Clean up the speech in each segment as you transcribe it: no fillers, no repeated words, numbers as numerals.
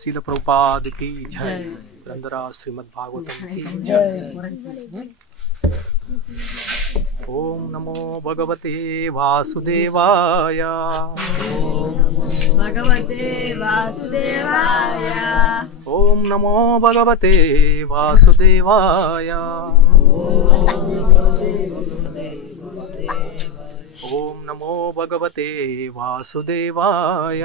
शील प्रभुपाद की जय। ग्रंथरा श्रीमद् भागवतम की जय। ओम नमो भगवते वासुदेवाय। भगवते वासुदेवाय। ओम नमो भगवते वासुदेवाय। ओम नमो भगवते वासुदेवाय।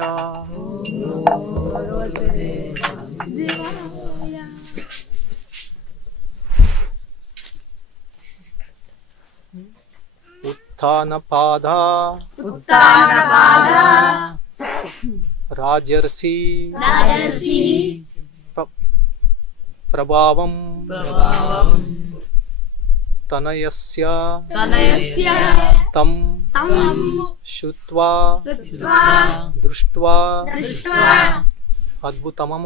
उत्थानपादा राजर्षि प्रभावं तनयस्य तं श्रुत्वा दृष्ट्वा अद्भुतमं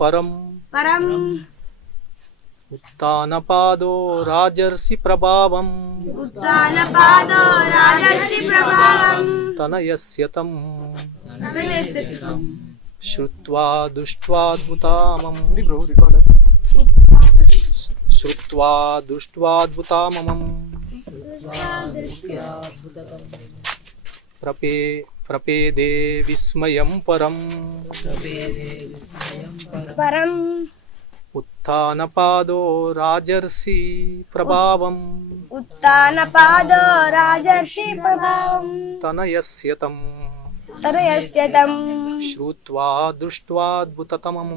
परम उत्तानपादो राजर्षि प्रभावं तनयस्य तं श्रुत्वा दृष्ट्वाद्भुतामं श्रुत्वा दृष्ट्वाद्भुतामं प्रपेदे विस्मयं परम् उत्थानपादो राजर्षि प्रभावं तनयस्य तं श्रुत्वा दृष्ट्वाद्भुततमं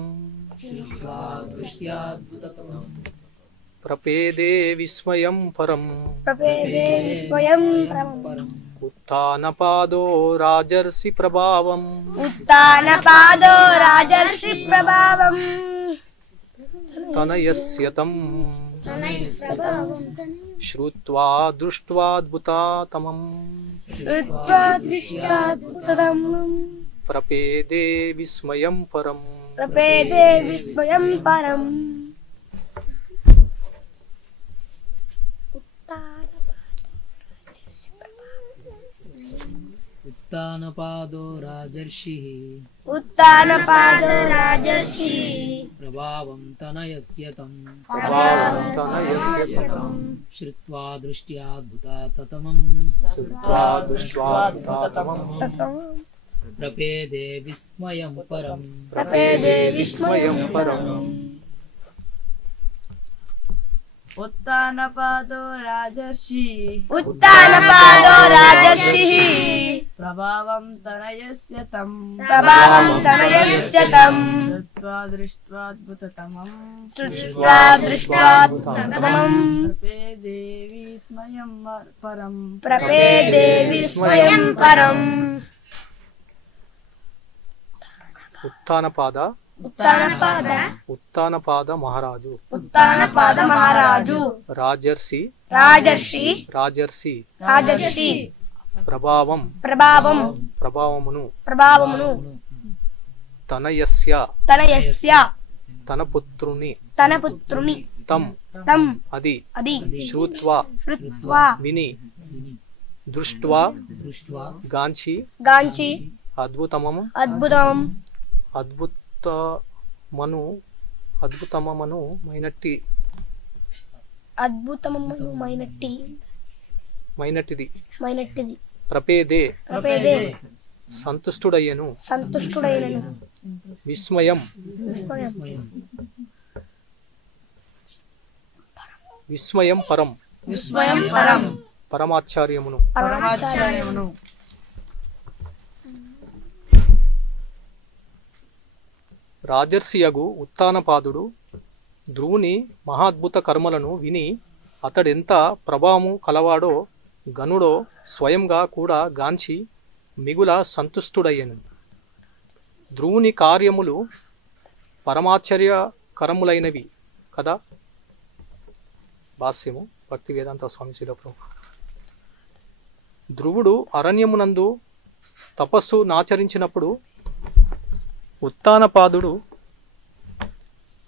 प्रपेदे विस्मयं परम् उत्थानपादो राजर्षि प्रभावं तनयस्य तं श्रुत्वा दृष्ट्वाद्भुततमं प्रपेदे विस्मयं परम् उत्तानपादो राजर्षिः प्रभावं तनयस्य तं श्रुत्वा दृष्ट्याद्भुततमं प्रपेदे विस्मयं परम् उत्तानपादो राजर्षि प्रभावं तनयस्य तं श्रुत्वा दृष्ट्वाद्भुततमं प्रपेदे विस्मयं परम् उत्तानपाद महाराजु राजर्षि ప్రభావమును తనయస్య తనపుత్రుని తం అది శ్రుత్వా విని దృష్ట్వా గాంచి అద్భుతమను అద్భుతమను మైనట్టి మైనట్టిది ప్రపేదే ప్రపేదే సంతుష్టుడయ్యను విస్మయం పరం పరమాచార్యమును రాజర్షియగు ఉత్తానపాదుడు ధ్రువుని మహాద్భుత కర్మలను విని అతడెంత ప్రభావము కలవాడో గనుడో స్వయంగా కూడా గాంచి మిగుల సంతుష్టుడయ్యను. ధ్రువుని కార్యములు పరమాశ్చర్యకరములైనవి కదా. భాష్యము భక్తి వేదాంత స్వామి శ్రీల. ధ్రువుడు అరణ్యమునందు తపస్సు నాచరించినప్పుడు ఉత్తానపాదుడు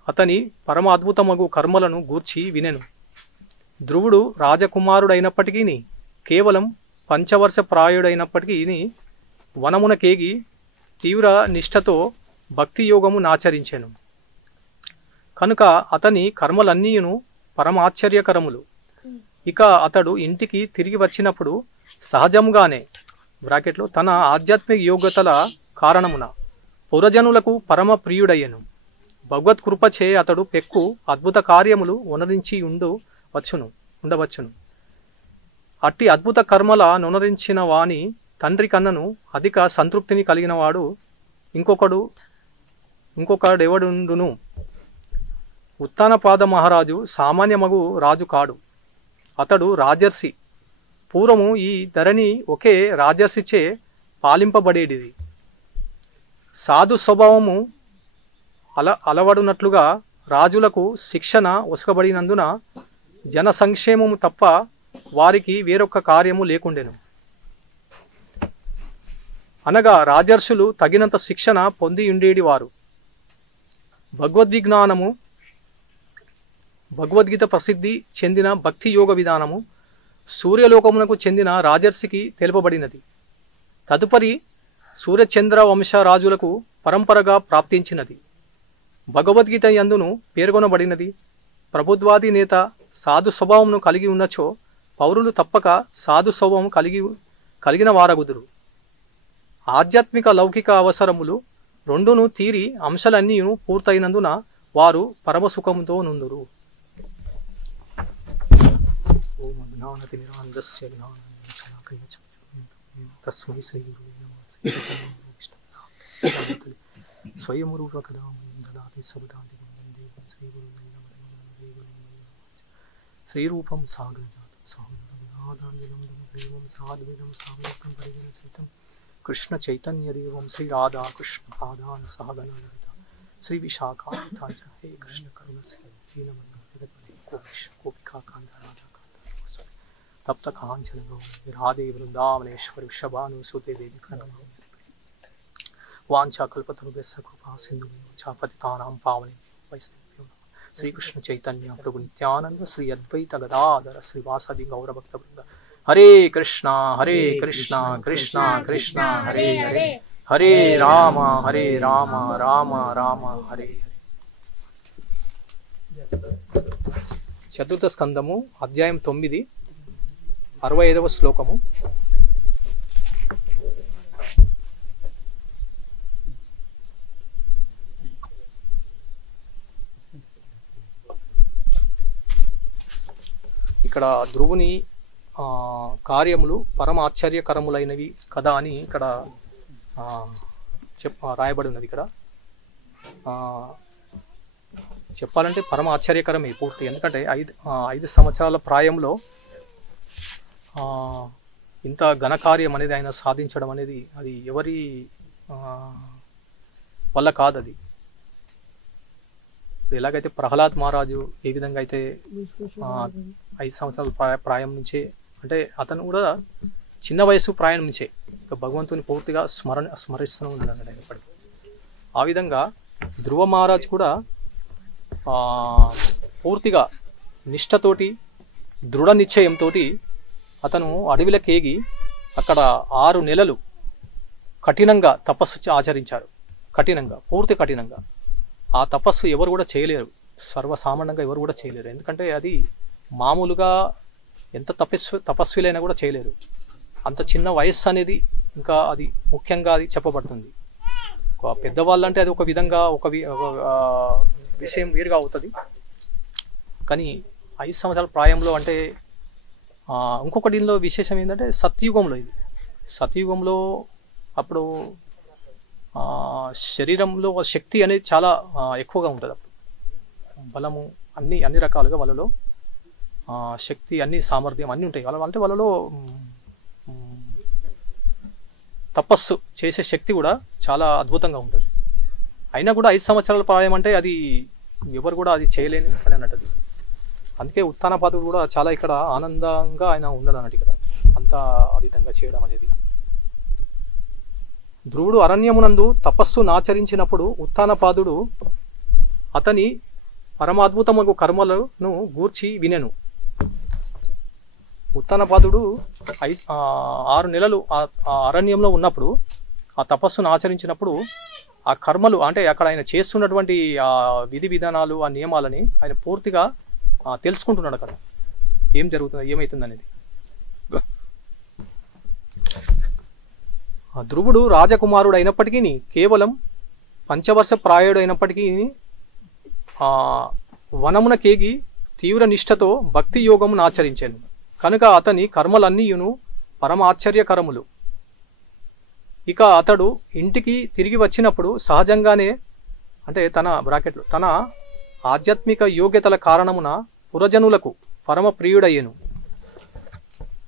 అతని పరమ అద్భుతమగు కర్మలను గూర్చి వినెను. ధ్రువుడు రాజకుమారుడైనప్పటికీ కేవలం పంచవర్ష ప్రాయుడైనప్పటికీ వనమునకేగి తీవ్ర నిష్ఠతో భక్తి యోగము నాచరించెను. కనుక అతని కర్మలన్నీయును పరమాశ్చర్యకరములు. ఇక అతడు ఇంటికి తిరిగి వచ్చినప్పుడు సహజముగానే బ్రాకెట్లో తన ఆధ్యాత్మిక యోగ్యతల కారణమున పురజనులకు పరమ ప్రియుడయ్యను. భగవత్కృపచే అతడు పెక్కు అద్భుత కార్యములు వనరించి ఉండవచ్చును. అట్టి అద్భుత కర్మల నొనరించిన వాని తండ్రి కన్నను అధిక సంతృప్తిని కలిగినవాడు ఇంకొకడెవడుండును. ఉత్తానపాద మహారాజు సామాన్యమగు రాజు కాడు. అతడు రాజర్షి. పూర్వము ఈ ధరణి ఒకే రాజర్షిచే పాలింపబడేటిది. సాధు స్వభావము అలవడునట్లుగా రాజులకు శిక్షణ ఒసకబడినందున జన సంక్షేమము తప్ప వారికి వేరొక కార్యము లేకుండెను. అనగా రాజర్షులు తగినంత శిక్షణ పొంది ఉండేటివారు. భగవద్గీత ప్రసిద్ధి చెందిన భక్తి యోగ విధానము సూర్యలోకమునకు చెందిన రాజర్షికి తెలుపబడినది. తదుపరి సూర్యచంద్ర వంశ రాజులకు పరంపరగా ప్రాప్తించినది. భగవద్గీత యందును పేర్కొనబడినది. ప్రభుత్వాది నేత సాధు స్వభావమును కలిగి ఉన్నచో పౌరులు తప్పక సాధు స్వభావం కలిగిన వారగుదురు. ఆధ్యాత్మిక లౌకిక అవసరములు రెండును తీరి అంశాలన్నీ పూర్తయినందున వారు పరమసుఖముతో నుందురు. శ్రీరూపం కృష్ణ చైతన్యదేవం శ్రీ రాధా కృష్ణ పాదాన్ సహగణ శ్రీ విశాఖా హే కృష్ణ కరుణ తప్త కాంచన రాధే వృందావనేశ్వరి వృషభాను సుతే దేవి వాంఛా కల్పతరుభ్యస్స కృపా సింధు పతితానాం పావని వైష్ణవ్యో శ్రీకృష్ణ చైతన్య ప్రభు నిత్యానంద శ్రీ అద్వైత గదాధర శ్రీవాసది గౌరభక్త బృంద. హరే కృష్ణ కృష్ణ కృష్ణ హరే హరే హరే రామ రామ రామ హరే హరే. చతుర్థ స్కందము అధ్యాయం 9 65వ శ్లోకము. ఇక్కడ ధ్రువుని కార్యములు పరమ ఆశ్చర్యకరములైనవి కదా అని ఇక్కడ రాయబడి ఉన్నది. ఇక్కడ చెప్పాలంటే పరమ ఆశ్చర్యకరమే పూర్తి. ఎందుకంటే 5 సంవత్సరాల ప్రాయంలో ఇంత ఘనకార్యం అనేది ఆయన సాధించడం అనేది అది ఎవరి వల్ల కాదు. అది ఎలాగైతే ప్రహ్లాద్ మహారాజు ఏ విధంగా అయితే 5 సంవత్సరాల ప్రాయం నుంచే, అంటే అతను కూడా చిన్న వయసు ప్రాయం నుంచే భగవంతుని పూర్తిగా స్మరిస్తూ ఉన్నాడు అన్నమాట ఎప్పటికీ. ఆ విధంగా ధ్రువ మహారాజ్ కూడా పూర్తిగా నిష్ఠతోటి దృఢ నిశ్చయంతో అతను అడవిలకేగి అక్కడ 6 నెలలు కఠినంగా తపస్సు ఆచరించాడు. పూర్తి కఠినంగా. ఆ తపస్సు ఎవరు కూడా చేయలేరు, సర్వసామాన్యంగా ఎవరు కూడా చేయలేరు. ఎందుకంటే అది మామూలుగా ఎంత తపస్విలైనా కూడా చేయలేరు. అంత చిన్న వయస్సు అనేది ఇంకా అది ముఖ్యంగా అది చెప్పబడుతుంది. పెద్దవాళ్ళు అంటే అది ఒక విధంగా ఒక విషయం వేరుగా అవుతుంది. కానీ 5 సంవత్సరాల ప్రాయంలో అంటే ఇంకొకటి దీనిలో విశేషం ఏంటంటే సత్యుగంలో, ఇది సత్యుగంలో అప్పుడు శరీరంలో శక్తి అనేది చాలా ఎక్కువగా ఉంటుంది. అప్పుడు బలము అన్ని రకాలుగా వాళ్ళలో శక్తి, అన్ని సామర్థ్యం అన్నీ ఉంటాయి. అంటే వాళ్ళలో తపస్సు చేసే శక్తి కూడా చాలా అద్భుతంగా ఉంటుంది. అయినా కూడా 5 సంవత్సరాల ప్రాయం అంటే అది ఎవరు కూడా అది చేయలేని పని అన్నట్టు. అందుకే ఉత్తానపాదుడు కూడా చాలా ఇక్కడ ఆనందంగా ఆయన ఉన్నాడు అన్నట్టు, ఇక్కడ అంతా ఆ విధంగా చేయడం అనేది. ధ్రువుడు అరణ్యమునందు తపస్సు నాచరించినప్పుడు ఉత్తానపాదుడు అతని పరమాద్భుతము కర్మలను గూర్చి వినెను. ఉత్తానపాదుడు 6 నెలలు ఆ అరణ్యంలో ఉన్నప్పుడు, ఆ తపస్సును ఆచరించినప్పుడు ఆ కర్మలు అంటే అక్కడ ఆయన చేస్తున్నటువంటి ఆ విధి విధానాలు, ఆ నియమాలని ఆయన పూర్తిగా తెలుసుకుంటున్నాడు. అక్కడ ఏం జరుగుతుంది, ఏమవుతుంది అనేది. ధ్రువుడు రాజకుమారుడు అయినప్పటికీ, కేవలం పంచవర్ష ప్రాయుడు అయినప్పటికీ వనమున కేగి తీవ్ర నిష్ఠతో భక్తి యోగమును ఆచరించాను. కనుక అతని కర్మలన్నీయును పరమాశ్చర్యకరములు. ఇక అతడు ఇంటికి తిరిగి వచ్చినప్పుడు సహజంగానే అంటే తన ఆధ్యాత్మిక యోగ్యతల కారణమున పురజనులకు పరమ ప్రియుడయ్యను.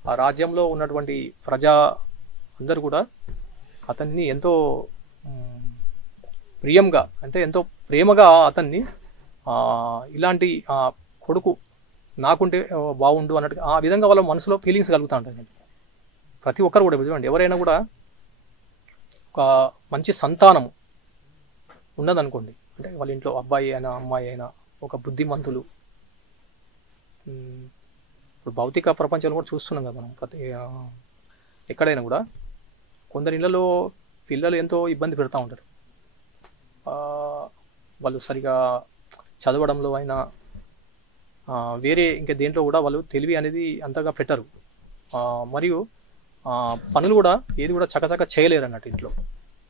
ఆ రాజ్యంలో ఉన్నటువంటి ప్రజా అందరూ కూడా అతన్ని ఎంతో ప్రియంగా అంటే ఎంతో ప్రేమగా అతన్ని ఇలాంటి కొడుకు నాకుంటే బాగుండు అన్నట్టుగా ఆ విధంగా వాళ్ళ మనసులో ఫీలింగ్స్ కలుగుతూ ఉంటాయి. ప్రతి ఒక్కరు కూడా చూడండి, ఎవరైనా కూడా ఒక మంచి సంతానము ఉన్నదనుకోండి, అంటే వాళ్ళ ఇంట్లో అబ్బాయి అయినా అమ్మాయి అయినా ఒక బుద్ధిమంతులు, ఇప్పుడు భౌతిక ప్రపంచంలో కూడా చూస్తున్నాం కదా మనం, ఎక్కడైనా కూడా కొందరి ఇళ్లలో పిల్లలు ఎంతో ఇబ్బంది పెడతా ఉంటారు. వాళ్ళు సరిగా చదవడంలో అయినా వేరే ఇంకా దేంట్లో కూడా వాళ్ళు తెలివి అనేది అంతగా పెట్టరు. మరియు పనులు కూడా ఏది కూడా చకచక చేయలేరు అన్నట్టు. ఇంట్లో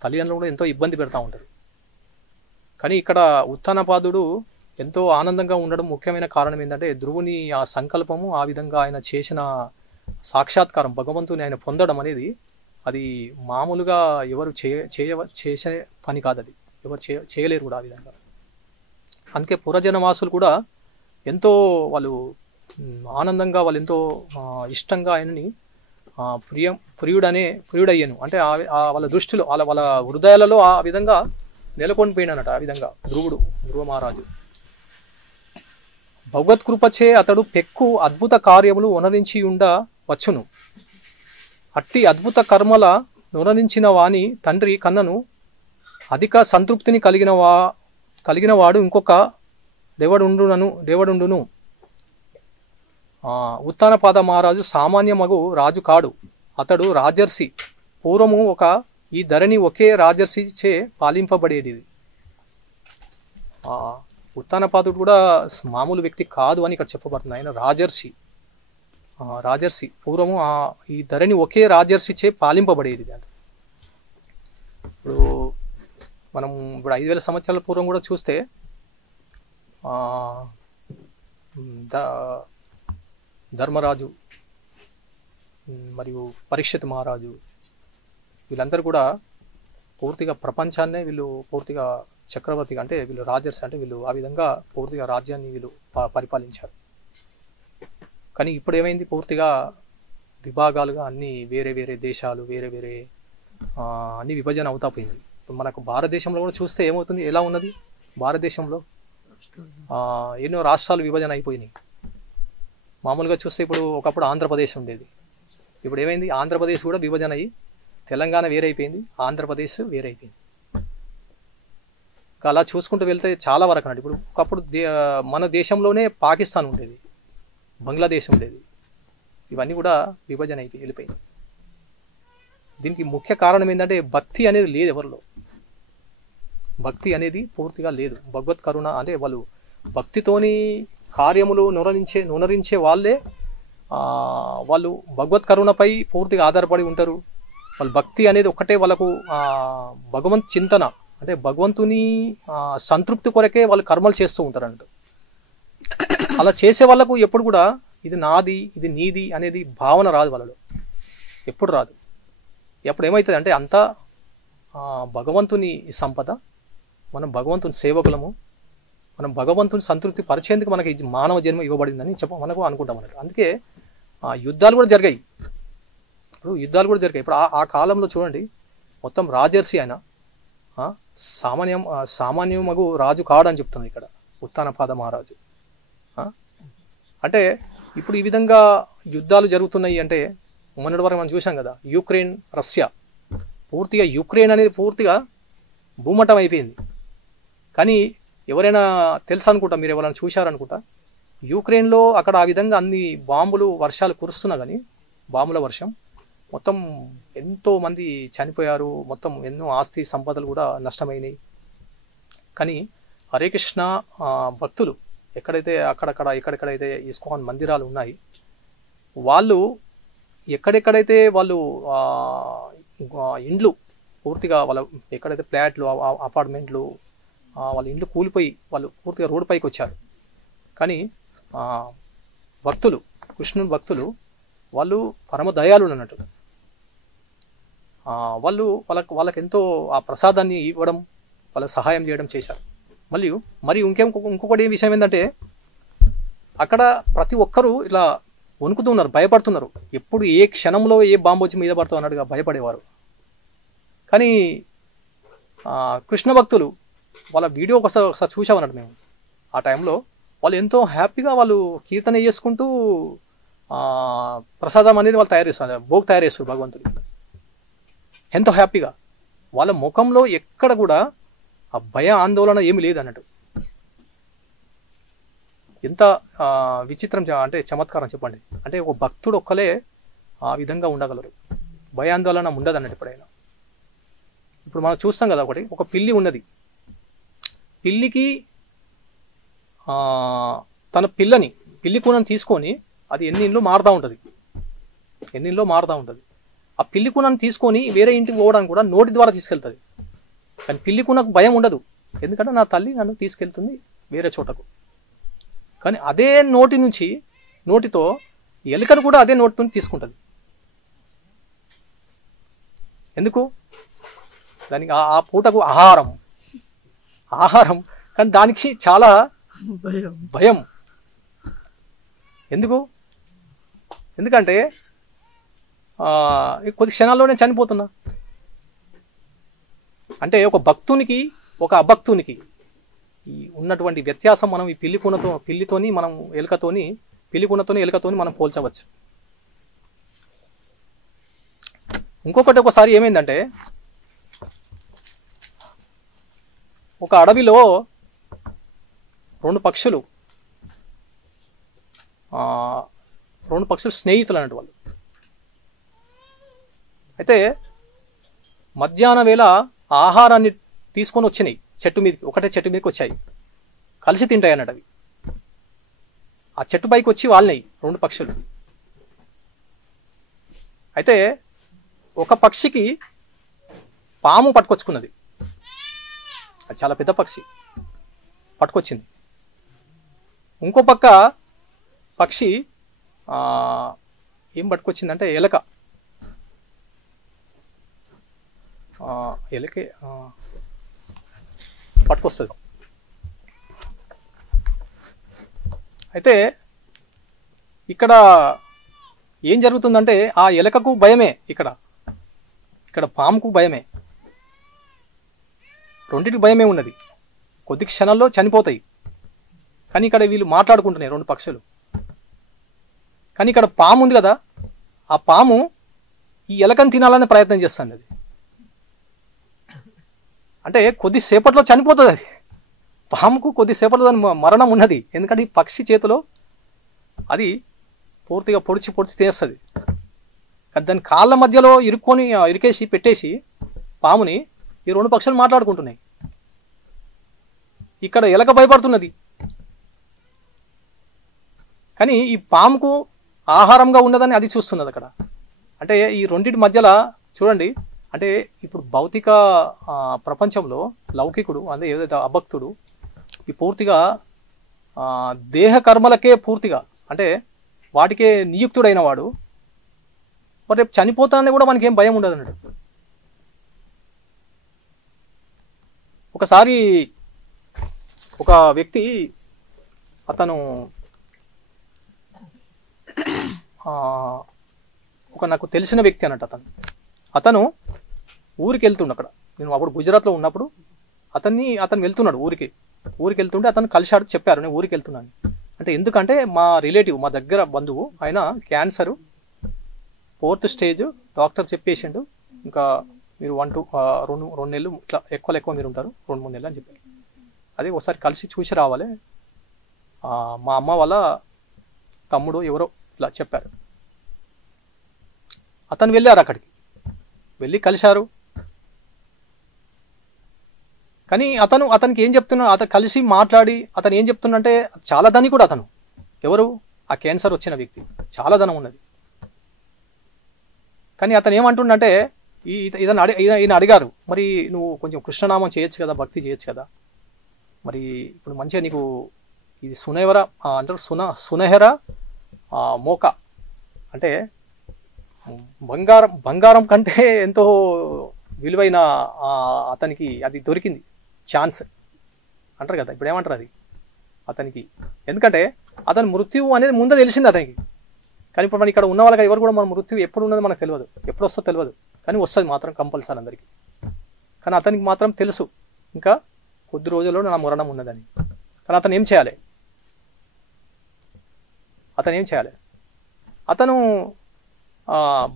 తల్లిదండ్రులు కూడా ఎంతో ఇబ్బంది పెడతా ఉంటారు. కానీ ఇక్కడ ఉత్తానపాదుడు ఎంతో ఆనందంగా ఉండడం ముఖ్యమైన కారణం ఏంటంటే ధ్రువుని ఆ సంకల్పము, ఆ విధంగా ఆయన చేసిన సాక్షాత్కారం, భగవంతుని ఆయన పొందడం అనేది అది మామూలుగా ఎవరు చేసే పని కాదు. అది ఎవరు చేయలేరు కూడా ఆ విధంగా. అందుకే పురజనవాసులు కూడా ఎంతో వాళ్ళు ఆనందంగా, వాళ్ళు ఎంతో ఇష్టంగా ఆయనని ప్రియుడయ్యాను అంటే వాళ్ళ దృష్టిలో వాళ్ళ హృదయాలలో ఆ విధంగా నెలకొని పోయినట. ఆ విధంగా ధ్రువ మహారాజు భగవత్కృపచే అతడు పెక్కు అద్భుత కార్యములు ఒనరించి వచ్చును. అట్టి అద్భుత కర్మల నొనరించిన వాని తండ్రి కన్నను అధిక సంతృప్తిని కలిగిన వాడు ఇంకొక దేవడుండును. ఉత్తానపాద మహారాజు సామాన్యమగు రాజు కాడు. అతడు రాజర్షి. పూర్వము ఈ ధరణి ఒకే రాజర్షి చే పాలింపబడేది. ఉత్తానపాదుడు కూడా మామూలు వ్యక్తి కాదు అని ఇక్కడ చెప్పబడుతుంది. ఆయన రాజర్షి. పూర్వము ఈ ధరణి ఒకే రాజర్షి చే పాలింపబడేది. ఇప్పుడు మనం 5000 సంవత్సరాల పూర్వం కూడా చూస్తే ధర్మరాజు మరియు పరీక్షిత్ మహారాజు వీళ్ళందరూ కూడా పూర్తిగా ప్రపంచాన్నే వీళ్ళు పూర్తిగా చక్రవర్తిగా అంటే వీళ్ళు రాజర్స్ అంటే వీళ్ళు ఆ విధంగా పూర్తిగా రాజ్యాన్ని వీళ్ళు పరిపాలించారు. కానీ ఇప్పుడు ఏమైంది, పూర్తిగా విభాగాలుగా అన్ని వేరే వేరే దేశాలు వేరే వేరే అన్ని విభజన అవుతా పోయింది. ఇప్పుడు మనకు భారతదేశంలో కూడా చూస్తే ఏమవుతుంది, ఎలా ఉన్నది భారతదేశంలో ఎన్నో రాష్ట్రాలు విభజన అయిపోయినాయి. మామూలుగా చూస్తే ఇప్పుడు ఒకప్పుడు ఆంధ్రప్రదేశ్ ఉండేది, ఇప్పుడు ఏమైంది ఆంధ్రప్రదేశ్ కూడా విభజన అయ్యి తెలంగాణ వేరైపోయింది, ఆంధ్రప్రదేశ్ వేరైపోయింది. అలా చూసుకుంటూ వెళ్తే చాలా వరకు అన్నట్టు. ఇప్పుడు ఒకప్పుడు మన దేశంలోనే పాకిస్తాన్ ఉండేది, బంగ్లాదేశ్ ఉండేది, ఇవన్నీ కూడా విభజన వెళ్ళిపోయింది. దీనికి ముఖ్య కారణం ఏంటంటే భక్తి అనేది లేదు ఎవరిలో. భక్తి అనేది పూర్తిగా లేదు. భగవత్ కరుణ అంటే వాళ్ళు భక్తితోని కార్యములు నొనరించే వాళ్ళే వాళ్ళు భగవత్ కరుణపై పూర్తిగా ఆధారపడి ఉంటారు. వాళ్ళు భక్తి అనేది ఒక్కటే వాళ్ళకు భగవంత్ చింతన అంటే భగవంతుని సంతృప్తి కొరకే వాళ్ళు కర్మలు చేస్తూ ఉంటారంట. అలా చేసే వాళ్ళకు ఎప్పుడు కూడా ఇది నాది ఇది నీది అనేది భావన రాదు వాళ్ళలో, ఎప్పుడు రాదు. ఎప్పుడు ఏమవుతుంది అంటే అంతా భగవంతుని సంపద, మనం భగవంతుని సేవకులము, మనం భగవంతుని సంతృప్తి పరిచేందుకు మనకి మానవ జన్మ ఇవ్వబడిందని మనకు అనుకుంటాం అన్నట్టు. అందుకే యుద్ధాలు కూడా జరిగాయి. ఇప్పుడు ఆ కాలంలో చూడండి, మొత్తం రాజర్షి ఆయన సామాన్యమగు రాజు కాడని చెప్తున్నాను ఇక్కడ ఉత్తానపాద మహారాజు. అంటే ఇప్పుడు ఈ విధంగా యుద్ధాలు జరుగుతున్నాయి అంటే మొన్నటి వరకు మనం చూసాం కదా, యుక్రెయిన్ రష్యా, పూర్తిగా యుక్రెయిన్ అనేది పూర్తిగా భూమట్టం అయిపోయింది. కానీ ఎవరైనా తెలుసు అనుకుంటా, మీరు ఎవరైనా చూశారనుకుంటా, యుక్రెయిన్లో అక్కడ ఆ విధంగా అన్ని బాంబులు వర్షాలు కురుస్తున్నా కానీ బాంబుల వర్షం మొత్తం ఎంతో మంది చనిపోయారు, మొత్తం ఎన్నో ఆస్తి సంపదలు కూడా నష్టమైనాయి. కానీ హరే కృష్ణ భక్తులు ఎక్కడైతే ఎక్కడెక్కడైతే ఇస్కాన్ మందిరాలు ఉన్నాయి, వాళ్ళు ఎక్కడెక్కడైతే వాళ్ళు ఇండ్లు పూర్తిగా వాళ్ళ ఎక్కడైతే ఫ్లాట్లు అపార్ట్మెంట్లు వాళ్ళ ఇండ్లు కూలిపోయి వాళ్ళు పూర్తిగా రోడ్డు పైకి వచ్చారు. కానీ భక్తులు కృష్ణుని భక్తులు వాళ్ళు పరమ దయాళులు అన్నట్టు. వాళ్ళు వాళ్ళకి ఎంతో ఆ ప్రసాదాన్ని ఇవ్వడం, వాళ్ళకి సహాయం చేయడం చేశారు. మరి ఇంకొకటి విషయం ఏంటంటే అక్కడ ప్రతి ఒక్కరూ ఇలా వణుకుతూ ఉన్నారు, భయపడుతున్నారు. ఎప్పుడు ఏ క్షణంలో ఏ బాంబు వచ్చి మీద పడుతుంది అన్నట్టుగా భయపడేవారు. కానీ కృష్ణ భక్తులు వాళ్ళ వీడియో ఒకసారి చూసామన్నట్టు మేము. ఆ టైంలో వాళ్ళు ఎంతో హ్యాపీగా వాళ్ళు కీర్తన చేసుకుంటూ ప్రసాదం అనేది వాళ్ళు తయారు చేస్తారు, భోగ్ తయారు చేస్తారు భగవంతుడు. ఎంతో హ్యాపీగా వాళ్ళ ముఖంలో ఎక్కడ కూడా ఆ భయ ఆందోళన ఏమి లేదు అన్నట్టు. ఎంత విచిత్రం అంటే చమత్కారం చెప్పండి. అంటే ఒక భక్తుడు ఒక్కలే ఆ విధంగా ఉండగలరు, భయాందోళన ఉండదు అన్నట్టు ఎప్పుడైనా. ఇప్పుడు మనం చూస్తాం కదా, ఒక పిల్లి ఉన్నది. పిల్లికి తన పిల్లి కూనని తీసుకొని అది ఎన్నింట్లో మారుతూ ఉంటుంది. ఆ పిల్లి కూనని తీసుకొని వేరే ఇంటికి పోవడానికి కూడా నోటి ద్వారా తీసుకెళ్తుంది. కానీ పిల్లి కూనకు భయం ఉండదు, ఎందుకంటే నా తల్లి నన్ను తీసుకెళ్తుంది వేరే చోటకు. కానీ అదే నోటితో ఎలుకను కూడా అదే నోటితో తీసుకుంటుంది. ఎందుకు? దానికి ఆ పూటకు ఆహారం కానీ దానికి చాలా భయం. ఎందుకంటే కొద్ది క్షణాల్లోనే చనిపోతున్నా. అంటే ఒక భక్తునికి ఒక అభక్తునికి ఈ ఉన్నటువంటి వ్యత్యాసం మనం ఈ పిల్లితోని మనం ఎలుకతోని మనం పోల్చవచ్చు. ఇంకొకటి ఒకసారి ఏమైందంటే, ఒక అడవిలో రెండు పక్షులు స్నేహితులు అన్నట్టు వాళ్ళు. అయితే మధ్యాహ్నం వేళ ఆహారాన్ని తీసుకొని వచ్చినాయి ఒకటే చెట్టు మీదకి వచ్చాయి, కలిసి తింటాయి అన్నట్టు అవి. ఆ చెట్టు పైకి వచ్చి వాళ్ళని రెండు పక్షులు. అయితే ఒక పక్షికి పాము పట్టుకొచ్చుకున్నది, అది చాలా పెద్ద పక్షి పట్టుకొచ్చింది. ఇంకో పక్క పక్షి ఏం పట్టుకొచ్చిందంటే ఎలకే పట్టుకొస్తుంది. అయితే ఇక్కడ ఏం జరుగుతుందంటే ఆ ఎలకకు భయమే, ఇక్కడ పాముకు భయమే, రెండింటికి భయమే ఉన్నది. కొద్ది క్షణాల్లో చనిపోతాయి. కానీ ఇక్కడ వీళ్ళు మాట్లాడుకుంటున్నాయి రెండు పక్షులు. కానీ ఇక్కడ పాము ఉంది కదా, ఆ పాము ఈ ఎలకని తినాలనే ప్రయత్నం చేస్తుంది. అది అంటే కొద్దిసేపట్లో చనిపోతుంది. అది పాముకు కొద్దిసేపట్లో దాని మరణం ఉన్నది. ఎందుకంటే ఈ పక్షి చేతిలో అది పూర్తిగా పొడిచి తినేస్తుంది. దాని కాళ్ళ మధ్యలో ఇరికేసి పెట్టేసి పాముని ఈ రెండు పక్షులు మాట్లాడుకుంటున్నాయి. ఇక్కడ ఎలక భయపడుతున్నది. కానీ ఈ పాముకు ఆహారంగా ఉన్నదని అది చూస్తున్నది అక్కడ. అంటే ఈ రెండింటి మధ్యలో చూడండి, అంటే ఇప్పుడు భౌతిక ప్రపంచంలో లౌకికుడు అంటే ఏదైతే అభక్తుడు ఈ పూర్తిగా దేహ కర్మలకే పూర్తిగా అంటే వాటికే నియుక్తుడైన వాడు మరి రేపు చనిపోతానని కూడా మనకేం భయం ఉండదు అన్నట్టు. ఒకసారి ఒక వ్యక్తి అతను ఒక నాకు తెలిసిన వ్యక్తి అన్నట్టు. అతను ఊరికి వెళ్తుండు. అక్కడ నేను అప్పుడు గుజరాత్లో ఉన్నప్పుడు అతను వెళ్తున్నాడు ఊరికి వెళ్తుంటే అతను కలిశాడు, చెప్పారు నేను ఊరికి వెళ్తున్నాను అంటే. ఎందుకంటే మా రిలేటివ్, మా దగ్గర బంధువు, ఆయన క్యాన్సరు 4th స్టేజ్, డాక్టర్ చెప్పేసిండు ఇంకా మీరు 2 నెలలు ఇట్లా ఎక్కువ మీరు ఉంటారు, 2-3 నెలలు అని చెప్పారు. అదే ఒకసారి కలిసి చూసి రావాలి, మా అమ్మ వాళ్ళ తమ్ముడు ఎవరో ఇట్లా చెప్పారు. అతను వెళ్ళారు, అక్కడికి వెళ్ళి కలిశారు. కానీ అతనికి ఏం చెప్తున్నా, అతను కలిసి మాట్లాడి అతను ఏం చెప్తున్నంటే చాలా ధనికుడు అతను. ఎవరు? ఆ క్యాన్సర్ వచ్చిన వ్యక్తి, చాలా ధనం ఉన్నది. కానీ అతను ఏమంటుండంటే ఈయన అడిగారు, మరి నువ్వు కొంచెం కృష్ణనామం చేయొచ్చు కదా, భక్తి చేయొచ్చు కదా, మరి ఇప్పుడు మంచిగా నీకు ఇది సునెహర అంటారు, సునెహర మోక అంటే బంగారం కంటే ఎంతో విలువైన అతనికి అది దొరికింది ఛాన్స్ అంటారు కదా. ఇప్పుడు ఏమంటారు అది అతనికి, ఎందుకంటే అతని మృత్యువు అనేది ముందే తెలిసింది అతనికి. కానీ ఇప్పుడు మన ఇక్కడ ఉన్న వాళ్ళకి ఎవరు కూడా మన మృత్యు ఎప్పుడు ఉన్నది మనకు తెలియదు, ఎప్పుడు వస్తుందో తెలియదు, కానీ వస్తుంది మాత్రం కంపల్సరీ అందరికీ. కానీ అతనికి మాత్రం తెలుసు ఇంకా కొద్ది రోజుల్లో నా మరణం ఉన్నదని. కానీ అతను ఏం చేయాలి? అతను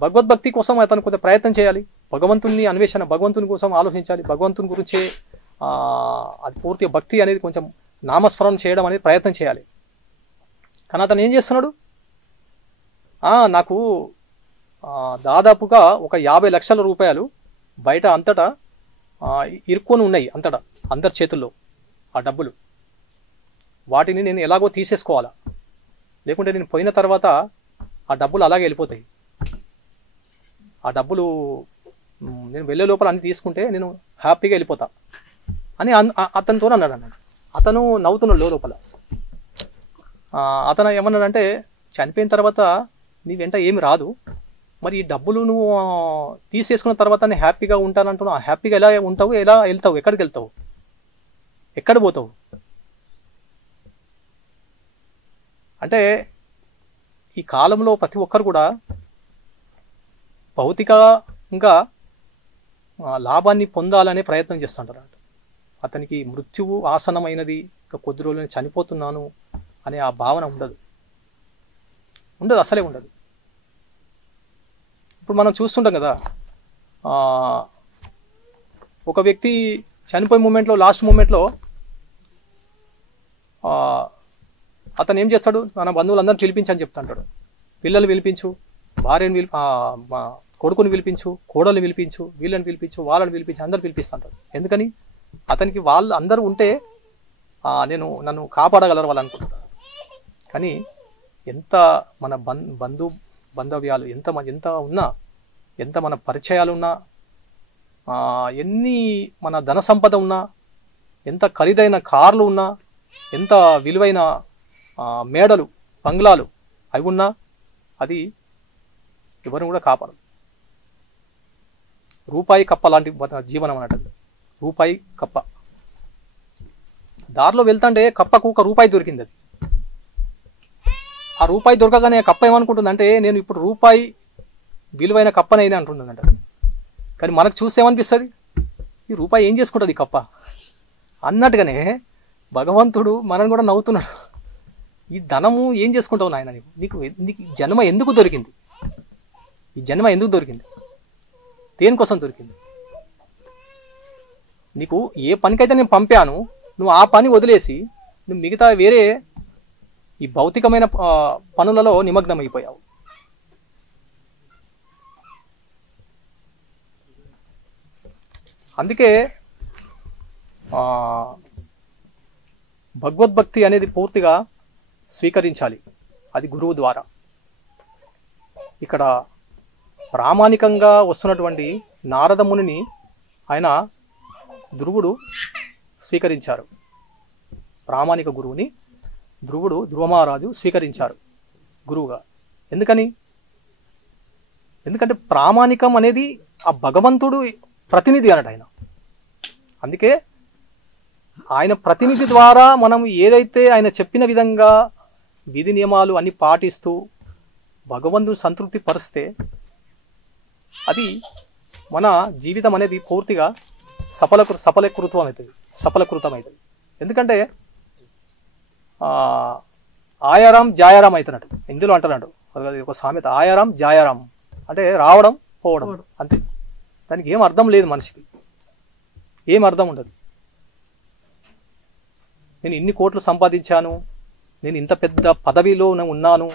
భగవద్భక్తి కోసం అతను కొంత ప్రయత్నం చేయాలి, భగవంతుని అన్వేషణ, భగవంతుని కోసం ఆలోచించాలి, భగవంతుని గురించే అది పూర్తిగా భక్తి అనేది కొంచెం నామస్మరణ చేయడం అనేది ప్రయత్నం చేయాలి. కానీ అతను ఏం చేస్తున్నాడు? నాకు దాదాపుగా ఒక 50 లక్షల రూపాయలు బయట అంతటా ఇరుక్కొని ఉన్నాయి, అంతటా అందరి చేతుల్లో ఆ డబ్బులు. వాటిని నేను ఎలాగో తీసేసుకోవాలా, లేకుంటే నేను పోయిన తర్వాత ఆ డబ్బులు అలాగే వెళ్ళిపోతాయి. ఆ డబ్బులు నేను వెళ్ళే లోపల అన్ని తీసుకుంటే నేను హ్యాపీగా వెళ్ళిపోతా అని అతనితో అన్నాడు. అతను నవ్వుతున్నాడు లోపల. అతను ఏమన్నాడంటే, చనిపోయిన తర్వాత నీ వెంట ఏమి రాదు, మరి ఈ డబ్బులు నువ్వు తీసేసుకున్న తర్వాత నేను హ్యాపీగా ఉంటానంటున్నావు, హ్యాపీగా ఎలా ఉంటావు, ఎలా వెళ్తావు, ఎక్కడికి వెళ్తావు, ఎక్కడ పోతావు? అంటే ఈ కాలంలో ప్రతి ఒక్కరు కూడా భౌతికంగా లాభాన్ని పొందాలనే ప్రయత్నం చేస్తుంటారు. అతనికి మృత్యువు ఆసనమైనది, ఇంకా కొద్ది రోజులు చనిపోతున్నాను అనే ఆ భావన ఉండదు, అసలే ఉండదు. ఇప్పుడు మనం చూస్తుంటాం కదా, ఒక వ్యక్తి చనిపోయే మూమెంట్లో, లాస్ట్ మూమెంట్లో అతను ఏం చేస్తాడు? మన బంధువులందరినీ పిలిపించని చెప్తుంటాడు. పిల్లలు పిలిపించు, భార్యను కొడుకుని పిలిపించు, కోడలు పిలిపించు, వీళ్ళని పిలిపించు, వాళ్ళని పిలిపించు, అందరు పిలిపిస్తుంటాడు. ఎందుకని? అతనికి వాళ్ళు అందరూ ఉంటే నన్ను కాపాడగలరు వాళ్ళు అనుకుంటారు. కానీ ఎంత మన బంధవ్యాలు ఎంత ఉన్నా, ఎంత మన పరిచయాలు ఉన్నా, ఎన్ని మన ధన సంపద ఉన్నా, ఎంత ఖరీదైన కార్లు ఉన్నా, ఎంత విలువైన మేడలు, బంగ్లాలు అవి ఉన్నా, అది ఎవరిని కూడా కాపాడదు. రూపాయి కప్ప లాంటి జీవనం అన్నట్టు. రూపాయి కప్ప దారిలో వెళ్తుంటే కప్పకు ఒక రూపాయి దొరికింది. అది ఆ రూపాయి దొరకగానే కప్ప ఏమనుకుంటుందంటే, నేను ఇప్పుడు రూపాయి విలువైన కప్పనైనా అంటుందంట. కానీ మనకు చూస్తే ఏమనిపిస్తుంది? ఈ రూపాయి ఏం చేసుకుంటుంది ఈ కప్ప అన్నట్టుగానే భగవంతుడు మనం కూడా నవ్వుతున్నాడు. ఈ ధనము ఏం చేసుకుంటావు నాయన, నీకు జన్మ ఎందుకు దొరికింది? ఈ జన్మ ఎందుకు దొరికింది? దేనికోసం దొరికింది? నీకు ఏ పనికైతే నేను పంపాను, నువ్వు ఆ పని వదిలేసి నువ్వు మిగతా వేరే ఈ భౌతికమైన పనులలో నిమగ్నమైపోయావు. అందుకే భగవద్భక్తి అనేది పూర్తిగా స్వీకరించాలి, అది గురువు ద్వారా. ఇక్కడ ప్రామాణికంగా వస్తున్నటువంటి నారద మునిని ఆయన ధ్రువుడు స్వీకరించారు. ప్రామాణిక గురువుని ధ్రువమహారాజు స్వీకరించారు గురువుగా. ఎందుకంటే ప్రామాణికం అనేది ఆ భగవంతుడు ప్రతినిధి అన్నట్టు ఆయన. అందుకే ఆయన ప్రతినిధి ద్వారా మనం ఏదైతే ఆయన చెప్పిన విధంగా విధి నియమాలు అన్ని పాటిస్తూ భగవంతుని సంతృప్తి పరిస్తే అది మన జీవితం అనేది పూర్తిగా సఫలీకృతం అవుతుంది. ఎందుకంటే ఆయారాం జాయారాం అవుతున్నట్టు ఇందులో అంటున్నాడు. అది ఒక సామెత, ఆయారాం జాయారాం అంటే రావడం పోవడం అంతే. దానికి ఏం అర్థం లేదు, మనిషికి ఏం అర్థం ఉండదు. నేను ఇన్ని కోట్లు సంపాదించాను, నేను ఇంత పెద్ద పదవిలో ఉన్నాను,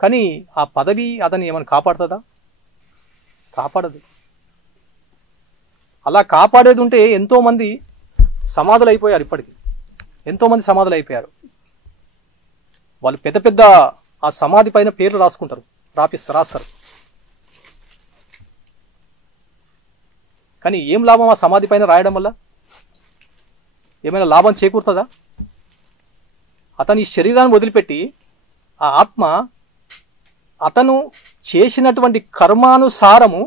కానీ ఆ పదవి అతన్ని ఏమైనా కాపాడుతుందా? కాపాడదు. అలా కాపాడేది ఉంటే ఎంతోమంది సమాధులు అయిపోయారు. ఇప్పటికీ ఎంతోమంది సమాధులు అయిపోయారు. వాళ్ళు పెద్ద పెద్ద ఆ సమాధి పైన పేర్లు రాస్తారు. కానీ ఏం లాభం ఆ సమాధి పైన రాయడం వల్ల? ఏమైనా లాభం చేకూరుతుందా? అతని శరీరాన్ని వదిలిపెట్టి ఆ ఆత్మ అతను చేసినటువంటి కర్మానుసారము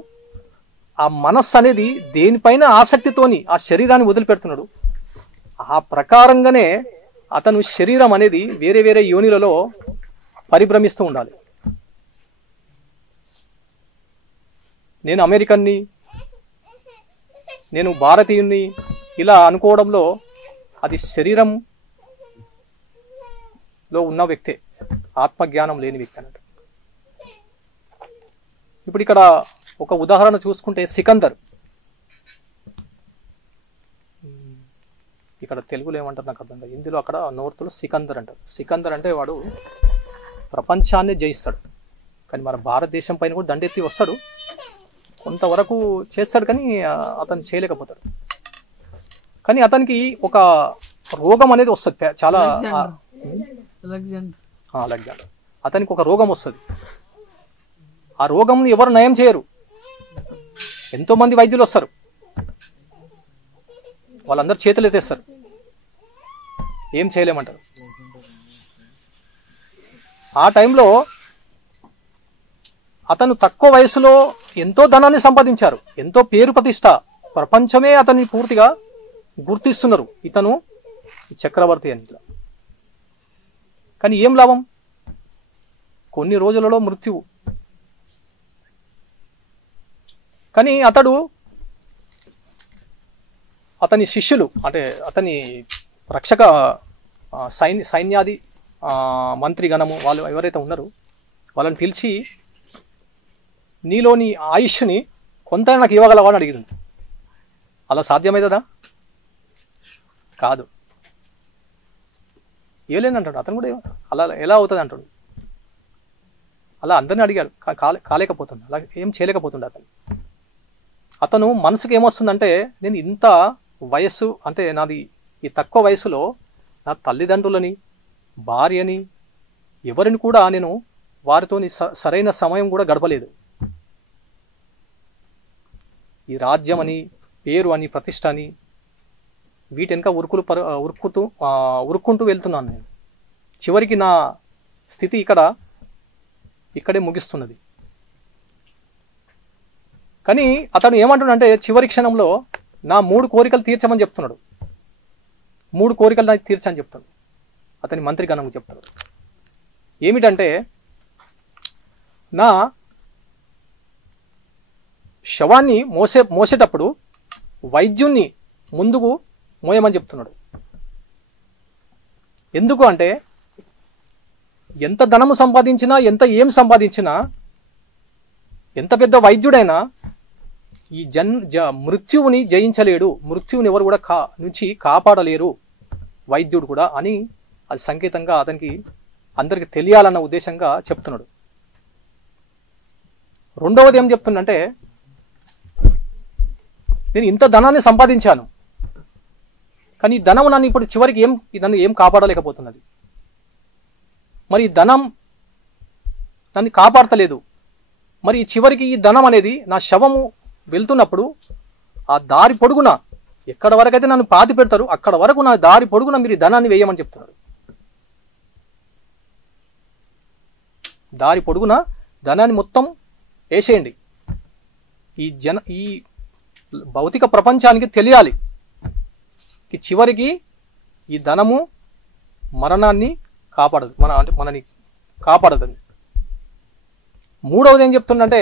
ఆ మనస్సు అనేది దేనిపైన ఆసక్తితోని ఆ శరీరాన్ని వదిలిపెడుతున్నాడు. ఆ ప్రకారంగానే అతను శరీరం అనేది వేరే వేరే యోనిలలో పరిభ్రమిస్తూ ఉండాలి. నేను అమెరికన్ని, నేను భారతీయుణ్ణి ఇలా అనుకోవడంలో అది శరీరంలో ఉన్న వ్యక్తే, ఆత్మజ్ఞానం లేని వ్యక్తి అన్నట్టు. ఇప్పుడు ఇక్కడ ఒక ఉదాహరణ చూసుకుంటే సికందర్, ఇక్కడ తెలుగులో ఏమంటారు నాకు అర్థం కాదు, హిందీలో అక్కడ నోర్తులో సికందర్ అంటారు. సికందర్ అంటే వాడు ప్రపంచాన్ని జయిస్తాడు, కానీ మన భారతదేశం పైన కూడా దండెత్తి వస్తాడు, కొంతవరకు చేస్తాడు, కానీ అతను చేయలేకపోతాడు. కానీ అతనికి ఒక రోగం అనేది వస్తుంది చాలా. అలెగ్జాండర్ అతనికి ఒక రోగం వస్తుంది. ఆ రోగంని ఎవరు నయం చేయరు. ఎంతో మంది వైద్యులు వస్తారు, వాళ్ళందరూ చేతులు ఎత్తేస్తారు, ఏం చేయలేమంటారు. ఆ టైంలో అతను తక్కువ వయసులో ఎంతో ధనాన్ని సంపాదించారు, ఎంతో పేరు ప్రతిష్ట, ప్రపంచమే అతన్ని పూర్తిగా గుర్తిస్తున్నారు, ఇతను చక్రవర్తి అని. కానీ ఏం లాభం? కొన్ని రోజులలో మృత్యువు. కానీ అతని శిష్యులు అంటే అతని రక్షక సైన్యాది మంత్రి గణము వాళ్ళు ఎవరైతే ఉన్నారో వాళ్ళని పిలిచి, నీలోని ఆయుష్ని కొంత నాకు ఇవ్వగలవా అని అడిగింది. అలా సాధ్యమవుతుందా? కాదు, ఇవ్వలేనంటాడు. అతను కూడా అలా ఎలా అవుతుంది అంటాడు. అలా అందరిని అడిగాడు, కాలేకపోతుంది, అలా ఏం చేయలేకపోతుండే అతను మనసుకు ఏమొస్తుందంటే, నేను ఇంత వయస్సు అంటే నాది ఈ తక్కువ వయసులో నా తల్లిదండ్రులని, భార్యని, ఎవరిని కూడా నేను వారితో సరైన సమయం కూడా గడపలేదు. ఈ రాజ్యం అని, పేరు అని, ప్రతిష్ట అని వీటి వెనక ఉరుక్కుంటూ వెళ్తున్నాను నేను. చివరికి నా స్థితి ఇక్కడే ముగిస్తున్నది. కానీ అతను ఏమంటున్నాడంటే, చివరి క్షణంలో నా 3 కోరికలు తీర్చమని చెప్తున్నాడు. 3 కోరికలు నాకు తీర్చని చెప్తాడు. అతని మంత్రి గణంకు చెప్తాడు. ఏమిటంటే, నా శవాన్ని మోసేటప్పుడు వైద్యుణ్ణి ముందుకు మోయమని చెప్తున్నాడు. ఎందుకు అంటే, ఎంత ధనము సంపాదించినా, ఏం సంపాదించినా, ఎంత పెద్ద వైద్యుడైనా ఈ మృత్యువుని జయించలేడు, మృత్యువుని ఎవరు కూడా నుంచి కాపాడలేరు వైద్యుడు కూడా అని అది సంకేతంగా అతనికి అందరికి తెలియాలన్న ఉద్దేశంగా చెప్తున్నాడు. రెండవది ఏం చెప్తుందంటే, నేను ఇంత ధనాన్ని సంపాదించాను, కానీ ఈ ధనం నన్ను ఇప్పుడు చివరికి నన్ను ఏం కాపాడలేకపోతున్నది. మరి ఈ ధనం నన్ను కాపాడతలేదు. మరి చివరికి ఈ ధనం అనేది నా శవము వెళ్తున్నప్పుడు ఆ దారి పొడుగున ఎక్కడ వరకైతే నన్ను పాతి పెడతారు అక్కడ వరకు నా దారి పొడుగున మీరు ఈ ధనాన్ని వేయమని చెప్తున్నారు. దారి పొడుగున ధనాన్ని మొత్తం వేసేయండి. ఈ భౌతిక ప్రపంచానికి తెలియాలి చివరికి ఈ ధనము మరణాన్ని కాపాడదు, మనని కాపాడదని. మూడవది ఏం చెప్తుందంటే,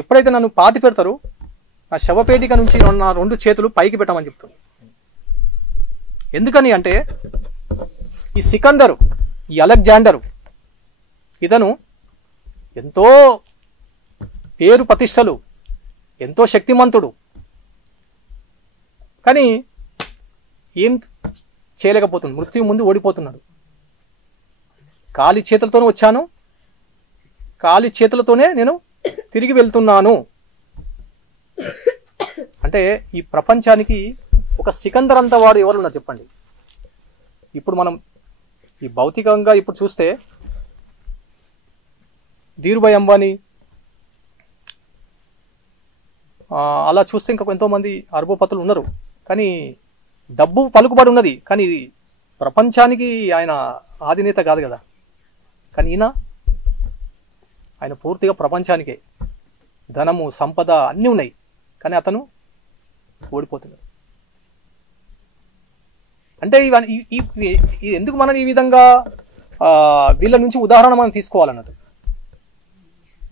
ఎప్పుడైతే నన్ను పాతి పెడతారో నా శవపేటిక నుంచి నా 2 చేతులు పైకి పెట్టమని చెప్తుంది. ఎందుకని అంటే ఈ సికందరు, ఈ అలెగ్జాండరు, ఇతను ఎంతో పేరు ప్రతిష్టలు, ఎంతో శక్తిమంతుడు, కానీ ఏం చేయలేకపోతున్నాడు. మృత్యు ముందు ఓడిపోతున్నాడు. ఖాళీ చేతులతోనే వచ్చాను, ఖాళీ చేతులతోనే నేను తిరిగి వెళ్తున్నాను. అంటే ఈ ప్రపంచానికి ఒక సికందర్ అంత వాడు ఎవరున్నారు చెప్పండి. ఇప్పుడు మనం ఈ భౌతికంగా ఇప్పుడు చూస్తే ధీరుభాయ్ అంబానీ, అలా చూస్తే ఇంకా ఎంతోమంది అరబోపతులు ఉన్నారు. కానీ డబ్బు పలుకుబడి ఉన్నది, కానీ ప్రపంచానికి ఆయన ఆధినేత కాదు కదా. కానీ ఆయన పూర్తిగా ప్రపంచానికే ధనము, సంపద అన్నీ ఉన్నాయి, కానీ అతను ఓడిపోతున్నాడు. అంటే ఇది ఎందుకు మనం ఈ విధంగా వీళ్ళ నుంచి ఉదాహరణ మనం తీసుకోవాలన్నట్టు,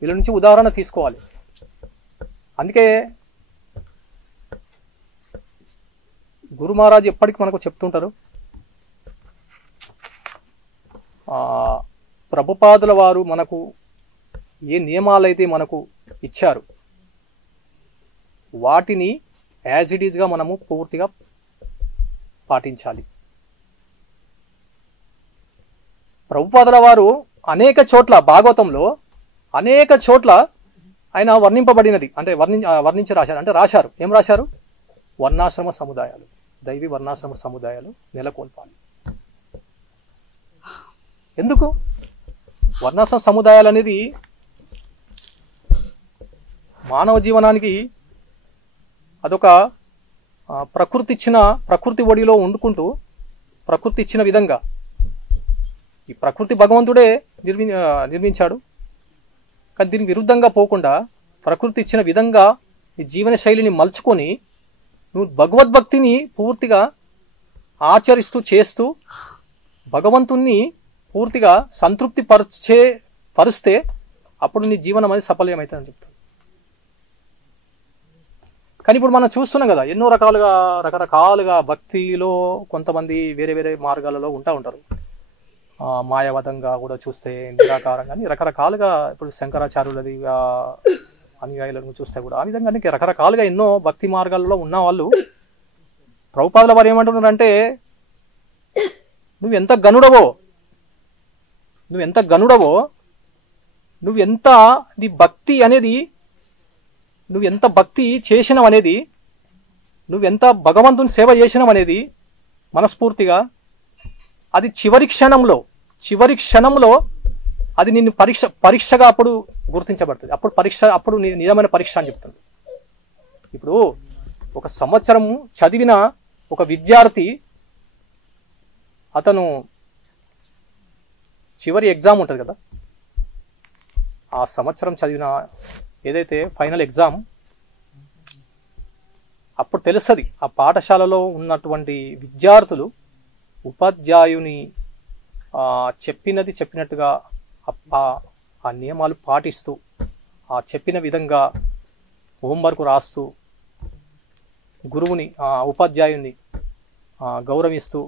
వీళ్ళ నుంచి ఉదాహరణ తీసుకోవాలి. అందుకే గురు మహారాజ్ ఎప్పటికీ మనకు చెప్తుంటారు, ప్రభుపాదుల వారు మనకు ఏ నియమాలైతే మనకు ఇచ్చారు వాటిని యాజ్ ఇట్ ఈజ్గా మనము పూర్తిగా పాటించాలి. ప్రభుపాదుల వారు అనేక చోట్ల భాగవతంలో అనేక చోట్ల ఆయన వర్ణింపబడినది, అంటే వర్ణించి రాశారు. అంటే రాశారు, ఏం రాశారు? వర్ణాశ్రమ సముదాయాలు, దైవీ వర్ణాశ్రమ సముదాయాలు నెలకొల్పాలి. ఎందుకు వర్ణాశ్రమ సముదాయాలు అనేది మానవ జీవనానికి అదొక ప్రకృతి ఒడిలో వండుకుంటూ ప్రకృతి ఇచ్చిన విధంగా, ఈ ప్రకృతి భగవంతుడే నిర్మించాడు. కానీ దీనికి విరుద్ధంగా పోకుండా ప్రకృతి ఇచ్చిన విధంగా ఈ జీవన శైలిని మలుచుకొని నువ్వు భగవద్భక్తిని పూర్తిగా ఆచరిస్తూ చేస్తూ భగవంతుణ్ణి పూర్తిగా సంతృప్తి పరిస్తే అప్పుడు నీ జీవనం అనేది సఫలమవుతుందని చెప్తాను. కానీ ఇప్పుడు మనం చూస్తున్నాం కదా, ఎన్నో రకరకాలుగా భక్తిలో కొంతమంది వేరే వేరే మార్గాలలో ఉంటారు. మాయావతంగా కూడా చూస్తే, నిరాకారంగా, రకరకాలుగా ఇప్పుడు శంకరాచార్యులది అనుయాయులను చూస్తే కూడా ఆ విధంగా రకరకాలుగా ఎన్నో భక్తి మార్గాలలో ఉన్న వాళ్ళు ప్రభుపాదుల వారు ఏమంటున్నారంటే, నువ్వెంత గనుడవో, నువ్వెంత నీ భక్తి అనేది, నువ్వెంత భక్తి చేసినావు అనేది, నువ్వెంత భగవంతుని సేవ చేసినావు అనేది మనస్ఫూర్తిగా అది చివరి క్షణంలో అది నిన్ను పరీక్షగా అప్పుడు గుర్తించబడుతుంది. అప్పుడు నిజమైన పరీక్ష అని చెప్తుంది. ఇప్పుడు 1 సంవత్సరం చదివిన ఒక విద్యార్థి, అతను చివరి ఎగ్జామ్ ఉంటుంది కదా, ఆ సంవత్సరం చదివిన ఏదైతే ఫైనల్ ఎగ్జామ్, అప్పుడు తెలుస్తుంది ఆ పాఠశాలలో ఉన్నటువంటి విద్యార్థులు ఉపాధ్యాయుని చెప్పినట్టుగా ఆ నియమాలు పాటిస్తూ, ఆ చెప్పిన విధంగా హోంవర్క్ రాస్తూ, గురువుని ఉపాధ్యాయుని గౌరవిస్తూ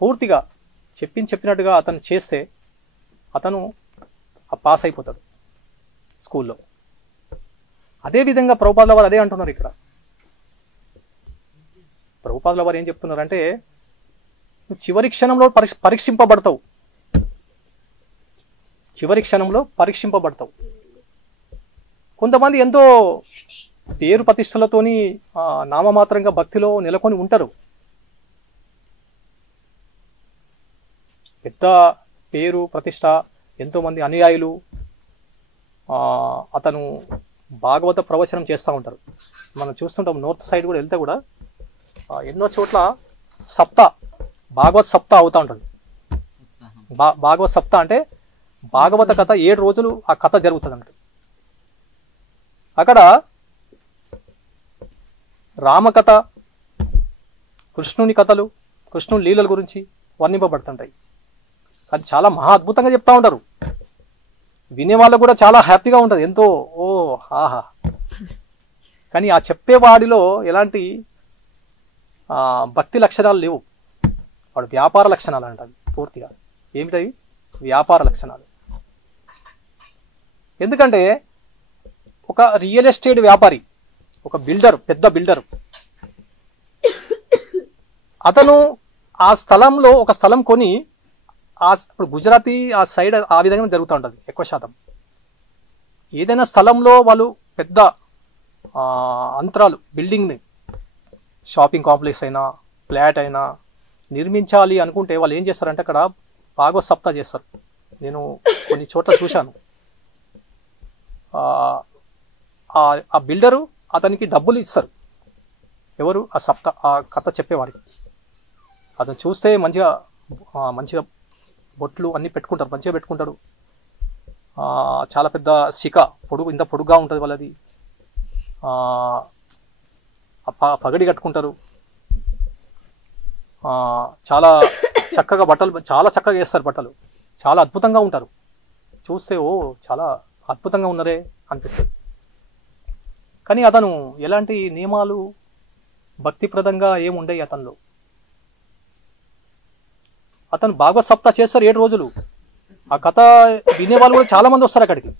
పూర్తిగా చెప్పినట్టుగా అతను చేస్తే అతను పాస్ అయిపోతాడు స్కూల్లో. అదేవిధంగా ప్రభుపాదుల వారు అదే అంటున్నారు ఇక్కడ. ప్రభుపాదుల వారు ఏం చెప్తున్నారంటే, నువ్వు చివరి క్షణంలో పరీక్షింపబడతావు. కొంతమంది ఎంతో పేరు ప్రతిష్టలతోని నామమాత్రంగా భక్తిలో నెలకొని ఉంటారు. పెద్ద పేరు ప్రతిష్ట, ఎంతోమంది అనుయాయులు, అతను భాగవత ప్రవచనం చేస్తూ ఉంటారు. మనం చూస్తుంటాం నార్త్ సైడ్ కూడా వెళ్తే కూడా ఎన్నో చోట్ల భాగవత్ సప్తా అవుతూ ఉంటుంది. భాగవత్ సప్తా అంటే భాగవత కథ 7 రోజులు ఆ కథ జరుగుతుంది అన్నట్టు. అక్కడ రామకథ, కృష్ణుని కథలు, కృష్ణుని లీలల గురించి వర్ణింపబడుతుంటాయి. అది చాలా మహా అద్భుతంగా చెప్తా ఉంటారు. వినేవాళ్ళకు కూడా చాలా హ్యాపీగా ఉంటుంది, ఎంతో ఆహా. కానీ ఆ చెప్పేవాడిలో ఎలాంటి భక్తి లక్షణాలు లేవు. వాడు వ్యాపార లక్షణాలు అంటారు పూర్తిగా. ఏమిటవి? వ్యాపార లక్షణాలు. ఎందుకంటే ఒక రియల్ ఎస్టేట్ వ్యాపారి, ఒక బిల్డర్, పెద్ద బిల్డర్, అతను ఆ స్థలంలో ఒక స్థలం కొని, ఇప్పుడు గుజరాతీ ఆ సైడ్ ఆ విధంగా జరుగుతూ ఉంటుంది ఎక్కువ శాతం. ఏదైనా స్థలంలో వాళ్ళు పెద్ద అంతరాలు బిల్డింగ్ని, షాపింగ్ కాంప్లెక్స్ అయినా ఫ్లాట్ అయినా నిర్మించాలి అనుకుంటే వాళ్ళు ఏం చేస్తారంటే అక్కడ భాగవత్ సప్తా చేస్తారు. నేను కొన్ని చోట్ల చూశాను. ఆ బిల్డరు అతనికి డబ్బులు ఇస్తారు. ఎవరు? ఆ కథ చెప్పేవాడికి. అతను చూస్తే మంచిగా బొట్లు అన్నీ పెట్టుకుంటారు, మంచిగా పెట్టుకుంటాడు. చాలా పెద్ద శిఖ, ఇంత పొడుగ్గా ఉంటుంది వాళ్ళది. పగడి కట్టుకుంటారు. చాలా చక్కగా బట్టలు, చాలా చక్కగా వేస్తారు బట్టలు. చాలా అద్భుతంగా ఉంటారు. చూస్తే చాలా అద్భుతంగా ఉన్నారే అనిపిస్తుంది. కానీ అతను ఎలాంటి నియమాలు భక్తిప్రదంగా ఏముండయి అతనిలో. అతను భాగవత్ సప్తా చేస్తారు 7 రోజులు. ఆ కథ వినేవాళ్ళు కూడా చాలా మంది వస్తారు అక్కడికి.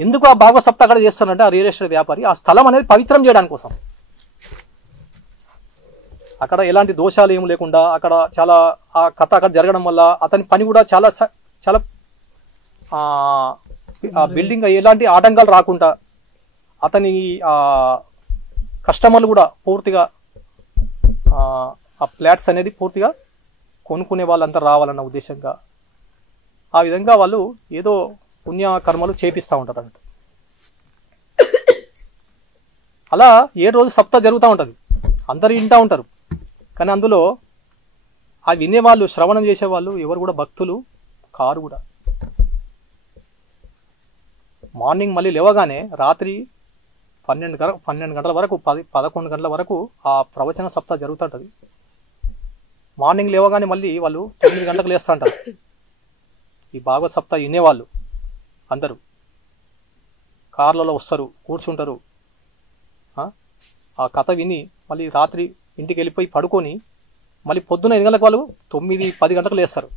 ఎందుకు ఆ భాగవత్ సప్తా అక్కడ చేస్తారంటే ఆ రియల్ ఎస్టేట్ వ్యాపారి ఆ స్థలం అనేది పవిత్రం చేయడానికి కోసం. అక్కడ ఎలాంటి దోషాలు ఏమి లేకుండా అక్కడ చాలా ఆ కథ అక్కడ జరగడం వల్ల అతని పని కూడా చాలా చాలా ఆ బిల్డింగ్ ఎలాంటి ఆటంకాలు రాకుండా, అతని కస్టమర్లు కూడా పూర్తిగా ఆ ఫ్లాట్స్ అనేది పూర్తిగా కొనుక్కునే వాళ్ళంతా రావాలన్న ఉద్దేశంగా ఆ విధంగా వాళ్ళు ఏదో పుణ్యకర్మలు చేపిస్తూ ఉంటారు అన్నట్టు. అలా 7 రోజులు సప్తా జరుగుతూ ఉంటుంది. అందరు వింటూ ఉంటారు. కానీ అందులో ఆ వినేవాళ్ళు, శ్రవణం చేసేవాళ్ళు ఎవరు కూడా భక్తులు కారు కూడా. మార్నింగ్ మళ్ళీ లేవగానే రాత్రి 12 గంటల వరకు 11 గంటల వరకు ఆ ప్రవచన సప్తా జరుగుతుంటుంది. మార్నింగ్ లేవగానే మళ్ళీ వాళ్ళు 9 గంటలకు లేస్తూ ఉంటారు. ఈ భాగవత్ సప్తా వినేవాళ్ళు అందరూ కార్లలో వస్తారు, కూర్చుంటారు. ఆ కథ విని మళ్ళీ రాత్రి ఇంటికి వెళ్ళిపోయి పడుకొని మళ్ళీ పొద్దున్న 8 గంటలకు వాళ్ళు 9-10 గంటలకు లేస్తారు.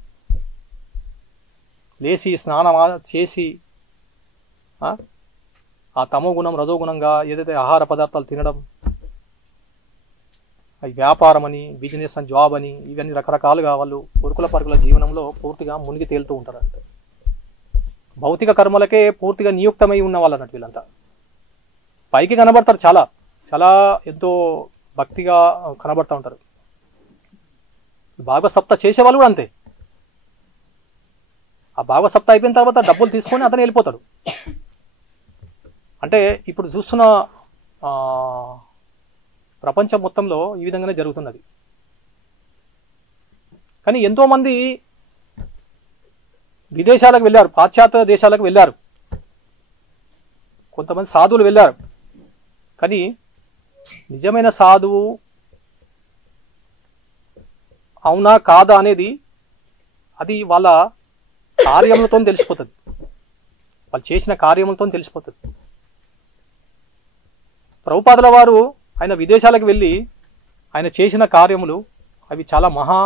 లేచి స్నానం చేసి ఆ తమో గుణం రజోగుణంగా ఏదైతే ఆహార పదార్థాలు తినడం, వ్యాపారం అని, బిజినెస్ అని, జాబ్ అని, ఇవన్నీ రకరకాలుగా వాళ్ళు ఉరుకుల పరుగుల జీవనంలో పూర్తిగా మునిగి తేలుతూ ఉంటారు. అంటే భౌతిక కర్మలకే పూర్తిగా నియుక్తమై ఉన్న వాళ్ళు అన్నట్టు వీళ్ళంతా. పైకి కనబడతారు, చాలా చాలా ఎంతో భక్తిగా కనబడుతూ ఉంటారు. భాగవత్ సప్తా చేసేవాళ్ళు కూడా అంతే. ఆ భాగవత్ సప్తా అయిపోయిన తర్వాత డబ్బులు తీసుకొని అతను వెళ్ళిపోతాడు. అంటే ఇప్పుడు చూస్తున్న ప్రపంచం మొత్తంలో ఈ విధంగానే జరుగుతున్నది. కానీ ఎంతోమంది విదేశాలకు వెళ్ళారు, పాశ్చాత్య దేశాలకు వెళ్ళారు, కొంతమంది సాధువులు వెళ్ళారు. కానీ నిజమైన సాధువు అవునా కాదా అనేది అది వాళ్ళ కార్యములతో తెలిసిపోతుంది, వాళ్ళు చేసిన కార్యములతో తెలిసిపోతుంది. ప్రభుపాదుల వారు ఆయన విదేశాలకు వెళ్ళి ఆయన చేసిన కార్యములు అవి చాలా మహా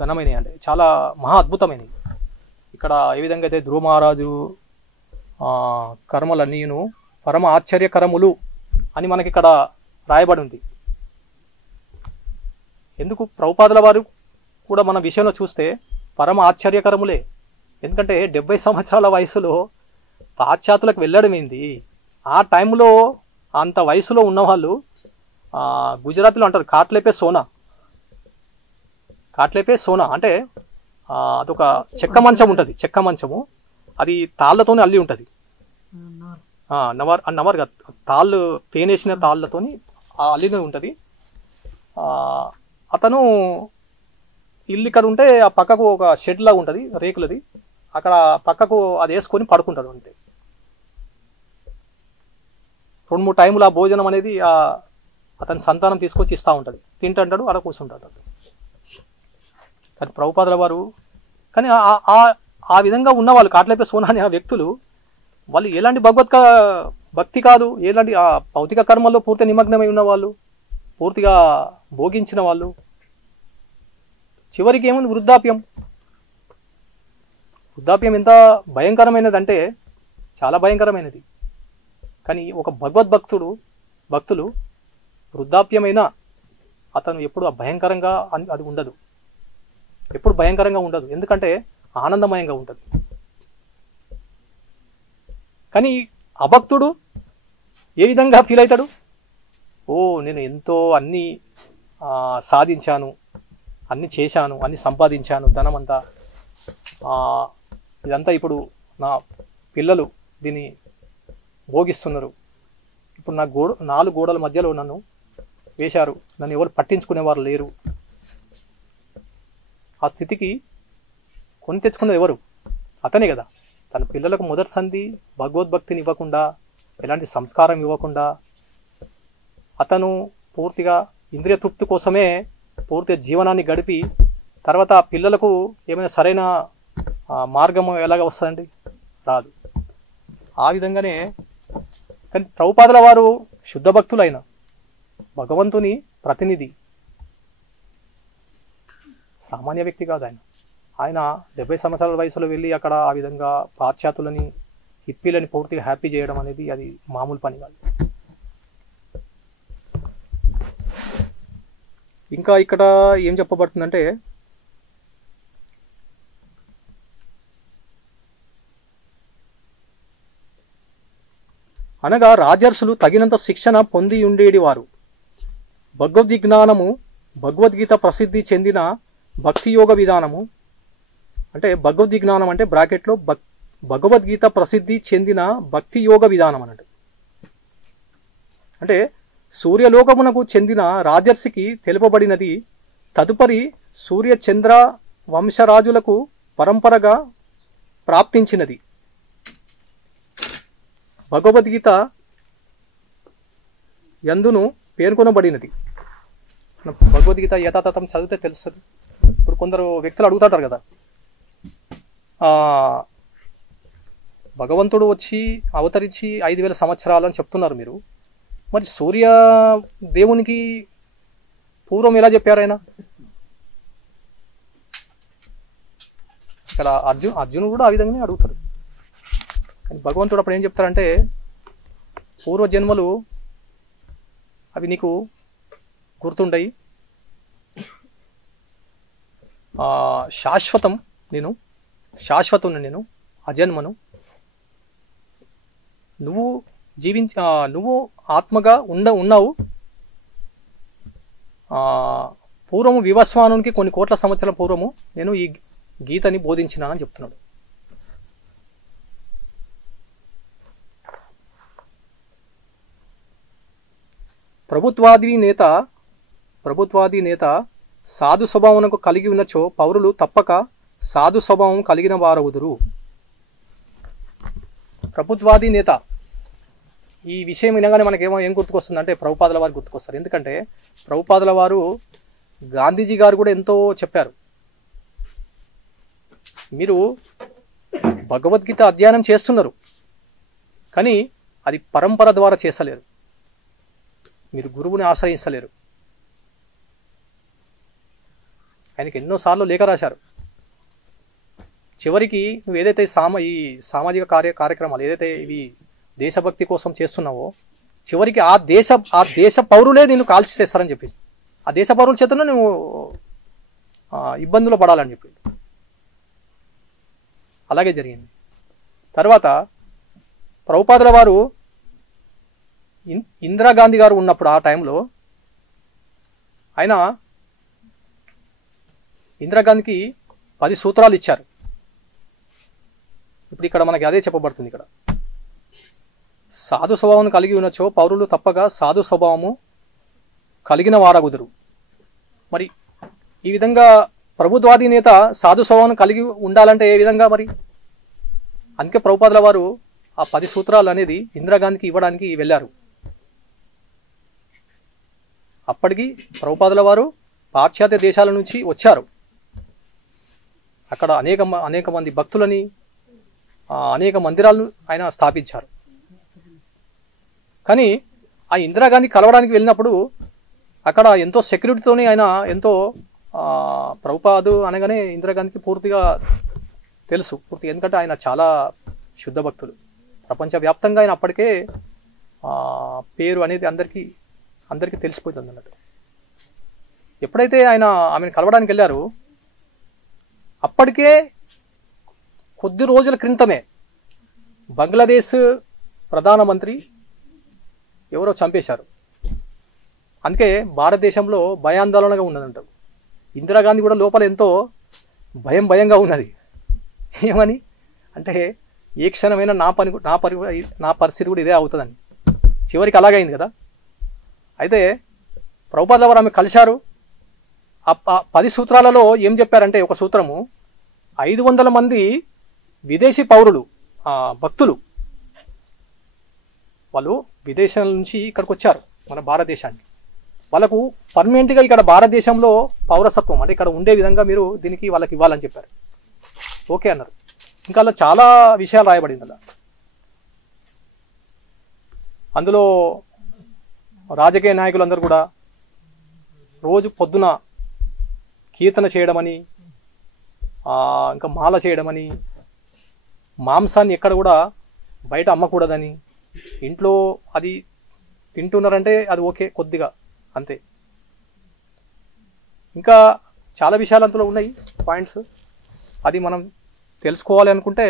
ఘనమైనవి, అంటే చాలా మహా అద్భుతమైనవి. ఇక్కడ ఏ విధంగా అయితే ధ్రువ మహారాజు కర్మలన్నీను పరమ ఆశ్చర్యకరములు అని మనకి ఇక్కడ రాయబడి ఉంది. ఎందుకు ప్రభుపాదుల వారు కూడా మన విషయంలో చూస్తే పరమ ఆశ్చర్యకరములే. ఎందుకంటే 70 సంవత్సరాల వయసులో పాశ్చాత్యులకు వెళ్ళడం ఏంది, ఆ టైంలో అంత వయసులో ఉన్నవాళ్ళు గుజరాత్లో అంటారు కాట్లేపే సోనా. కాట్లేపే సోనా అంటే అదొక చెక్క మంచం ఉంటుంది, చెక్క మంచము, అది తాళ్ళతోనే అల్లి ఉంటుంది. నవర్ తాళ్ళు పేనేసిన తాళ్ళతోని అల్లిన ఉంటుంది. అతను ఇల్లు ఇక్కడ ఉంటే ఆ పక్కకు ఒక షెడ్ లాగా ఉంటుంది రేకులది, అక్కడ పక్కకు అది వేసుకొని పడుకుంటాడు. అంతే 2-3 టైములు ఆ భోజనం అనేది అతని సంతానం తీసుకొచ్చి ఇస్తూ ఉంటుంది, తింటుంటాడు, అక్కడ కూర్చుంటాడు. కానీ ప్రభుపాదుల వారు కానీ ఆ విధంగా ఉన్నవాళ్ళు కాట్లేపే సోనా అనే ఆ వ్యక్తులు వాళ్ళు ఎలాంటి భక్తి కాదు, ఎలాంటి ఆ భౌతిక కర్మల్లో పూర్తి నిమగ్నమై ఉన్నవాళ్ళు, పూర్తిగా భోగించిన వాళ్ళు. చివరికి ఏముంది వృద్ధాప్యం. వృద్ధాప్యం ఎంత భయంకరమైనదంటే చాలా భయంకరమైనది. కానీ ఒక భక్తులు వృద్ధాప్యమైన అతను ఎప్పుడు భయంకరంగా అది ఉండదు, ఎప్పుడు భయంకరంగా ఉండదు, ఎందుకంటే ఆనందమయంగా ఉంటుంది. కానీ అభక్తుడు ఏ విధంగా ఫీల్ అవుతాడు? నేను ఎంతో అన్నీ సాధించాను, అన్నీ చేశాను, అన్నీ సంపాదించాను, ధనమంతా, ఇదంతా ఇప్పుడు నా పిల్లలు దీన్ని భోగిస్తున్నారు, ఇప్పుడు నా 4 గోడల మధ్యలో నన్ను వేశారు, నన్ను ఎవరు పట్టించుకునేవారు లేరు. ఆ స్థితికి కొని తెచ్చుకున్నది ఎవరు? అతనే కదా. తన పిల్లలకు మొదటి సంధి భగవద్భక్తిని ఇవ్వకుండా, ఎలాంటి సంస్కారం ఇవ్వకుండా, అతను పూర్తిగా ఇంద్రియ తృప్తి కోసమే పూర్తిగా జీవనాన్ని గడిపి తర్వాత ఆ పిల్లలకు ఏమైనా సరైన మార్గం ఎలాగ వస్తుందండి? రాదు. ఆ విధంగానే కానీ ప్రభుపాదుల వారు శుద్ధ భక్తులైన భగవంతుని ప్రతినిధి, సామాన్య వ్యక్తి కాదు. ఆయన 70 సంవత్సరాల వయసులో వెళ్ళి అక్కడ ఆ విధంగా పాశ్చాత్యులని హిప్పీలని పూర్తిగా హ్యాపీ చేయడం అనేది అది మామూలు పని కాదు. ఇంకా ఇక్కడ ఏం చెప్పబడుతుందంటే అనగా రాజర్షులు తగినంత శిక్షణ పొంది ఉండేది వారు. భగవద్విజ్ఞానము భగవద్గీత ప్రసిద్ధి చెందిన భక్తి యోగ విధానము అంటే భగవద్విజ్ఞానం అంటే బ్రాకెట్లో భగవద్గీత ప్రసిద్ధి చెందిన భక్తి యోగ విధానం అన్నట్టు. అంటే సూర్యలోకమునకు చెందిన రాజర్షికి తెలుపబడినది తదుపరి సూర్యచంద్ర వంశరాజులకు పరంపరగా ప్రాప్తించినది. భగవద్గీత యందును పేర్కొనబడినది. భగవద్గీత యథాతథం చదివితే తెలుస్తుంది. ఇప్పుడు కొందరు వ్యక్తులు అడుగుతుంటారు కదా, భగవంతుడు వచ్చి అవతరించి 5000 సంవత్సరాలు అని చెప్తున్నారు మీరు, మరి సూర్య దేవునికి పూర్వం ఎలా చెప్పారు ఆయన? ఇక్కడ అర్జునుడు కూడా ఆ విధంగానే అడుగుతాడు. కానీ భగవంతుడు అప్పుడు ఏం చెప్తారంటే పూర్వజన్మలు అవి నీకు గుర్తుండయి, శాశ్వతం నేను అజన్మను, నువ్వు ఆత్మగా ఉన్నావు. పూర్వము వివస్వానునికి కొన్ని కోట్ల సంవత్సరాల పూర్వము నేను ఈ గీతని బోధించినానని చెప్తున్నాడు. ప్రభుత్వాది నేత సాధు స్వభావమునకు కలిగి ఉన్నచో పౌరులు తప్పక సాధు స్వభావం కలిగిన వారవుదురు. ప్రభుత్వాది నేత ఈ విషయం వినగానే మనకేమో ఏం గుర్తుకొస్తుంది అంటే ప్రభుపాదుల వారు గుర్తుకొస్తారు. ఎందుకంటే ప్రభుపాదుల వారు గాంధీజీ గారు కూడా ఎంతో చెప్పారు, మీరు భగవద్గీత అధ్యయనం చేస్తున్నారు కానీ అది పరంపర ద్వారా చేస్తలేరు, మీరు గురువుని ఆశ్రయించలేరు. ఆయనకి ఎన్నోసార్లు లేఖ రాశారు. చివరికి నువ్వు ఏదైతే ఈ సామాజిక కార్యక్రమాలు ఏదైతే ఇవి దేశభక్తి కోసం చేస్తున్నావో చివరికి ఆ దేశ పౌరులే నేను కాల్చి చేస్తారని చెప్పి, ఆ దేశ పౌరుల చేతనే నువ్వు ఇబ్బందులు పడాలని చెప్పి. అలాగే జరిగింది. తర్వాత ప్రభుపాదుల వారు ఇందిరాగాంధీ గారు ఉన్నప్పుడు ఆ టైంలో ఆయన ఇందిరాగాంధీకి 10 సూత్రాలు ఇచ్చారు. ఇప్పుడు ఇక్కడ మనకి అదే చెప్పబడుతుంది. ఇక్కడ సాధు స్వభావం కలిగి ఉన్నచో పౌరులు తప్పక సాధు స్వభావము కలిగిన వారగుదురు. మరి ఈ విధంగా ప్రభుత్వాది నేత సాధు స్వభావం కలిగి ఉండాలంటే ఏ విధంగా మరి? అందుకే ప్రభుపాదుల వారు ఆ 10 సూత్రాలు అనేది ఇందిరాగాంధీకి ఇవ్వడానికి వెళ్ళారు. అప్పటికి ప్రభుపాదుల వారు పాశ్చాత్య దేశాల నుంచి వచ్చారు. అక్కడ అనేక మంది భక్తులని అనేక మందిరాలను ఆయన స్థాపించారు. కానీ ఆ ఇందిరాగాంధీ కలవడానికి వెళ్ళినప్పుడు అక్కడ ఎంతో సెక్యూరిటీతోనే ఆయన ఎంతో ప్రభుపాదు అనగానే ఇందిరాగాంధీకి పూర్తిగా తెలుసు. ఎందుకంటే ఆయన చాలా శుద్ధ భక్తులు. ప్రపంచవ్యాప్తంగా ఆయన అప్పటికే పేరు అనేది అందరికీ తెలిసిపోతుంది అన్నట్టు. ఎప్పుడైతే ఆయన ఆమెను కలవడానికి వెళ్ళారు, అప్పటికే కొద్ది రోజుల క్రితమే బంగ్లాదేశ్ ప్రధానమంత్రి ఎవరో చంపేశారు. అందుకే భారతదేశంలో భయాందోళనగా ఉన్నదంటారు. ఇందిరాగాంధీ కూడా లోపల ఎంతో భయంగా ఉన్నది. ఏమని అంటే ఏ క్షణమైనా నా పరిస్థితి కూడా ఇదే అవుతుందని. చివరికి అలాగే అయింది కదా. అయితే ప్రభుపాదుల వారు ఆమె కలిశారు. ఆ 10 సూత్రాలలో ఏం చెప్పారంటే, ఒక సూత్రము 500 మంది విదేశీ పౌరులు భక్తులు వాళ్ళు విదేశాల నుంచి ఇక్కడికి వచ్చారు మన భారతదేశానికి. వాళ్ళకు పర్మనెంట్గా ఇక్కడ భారతదేశంలో పౌరసత్వం అంటే ఇక్కడ ఉండే విధంగా మీరు దీనికి వాళ్ళకి ఇవ్వాలని చెప్పారు. ఓకే అన్నారు. ఇంకా అలా చాలా విషయాలు రాయబడింది. అందులో రాజకీయ నాయకులందరూ కూడా రోజు పొద్దున కీర్తన చేయడమని, ఇంకా మాల చేయడమని, మాంసాన్ని ఎక్కడ కూడా బయట అమ్మకూడదని, ఇంట్లో అది తింటున్నారంటే అది ఓకే కొద్దిగా అంతే. ఇంకా చాలా విషయాలు అందులో ఉన్నాయి పాయింట్స్. అది మనం తెలుసుకోవాలి అనుకుంటే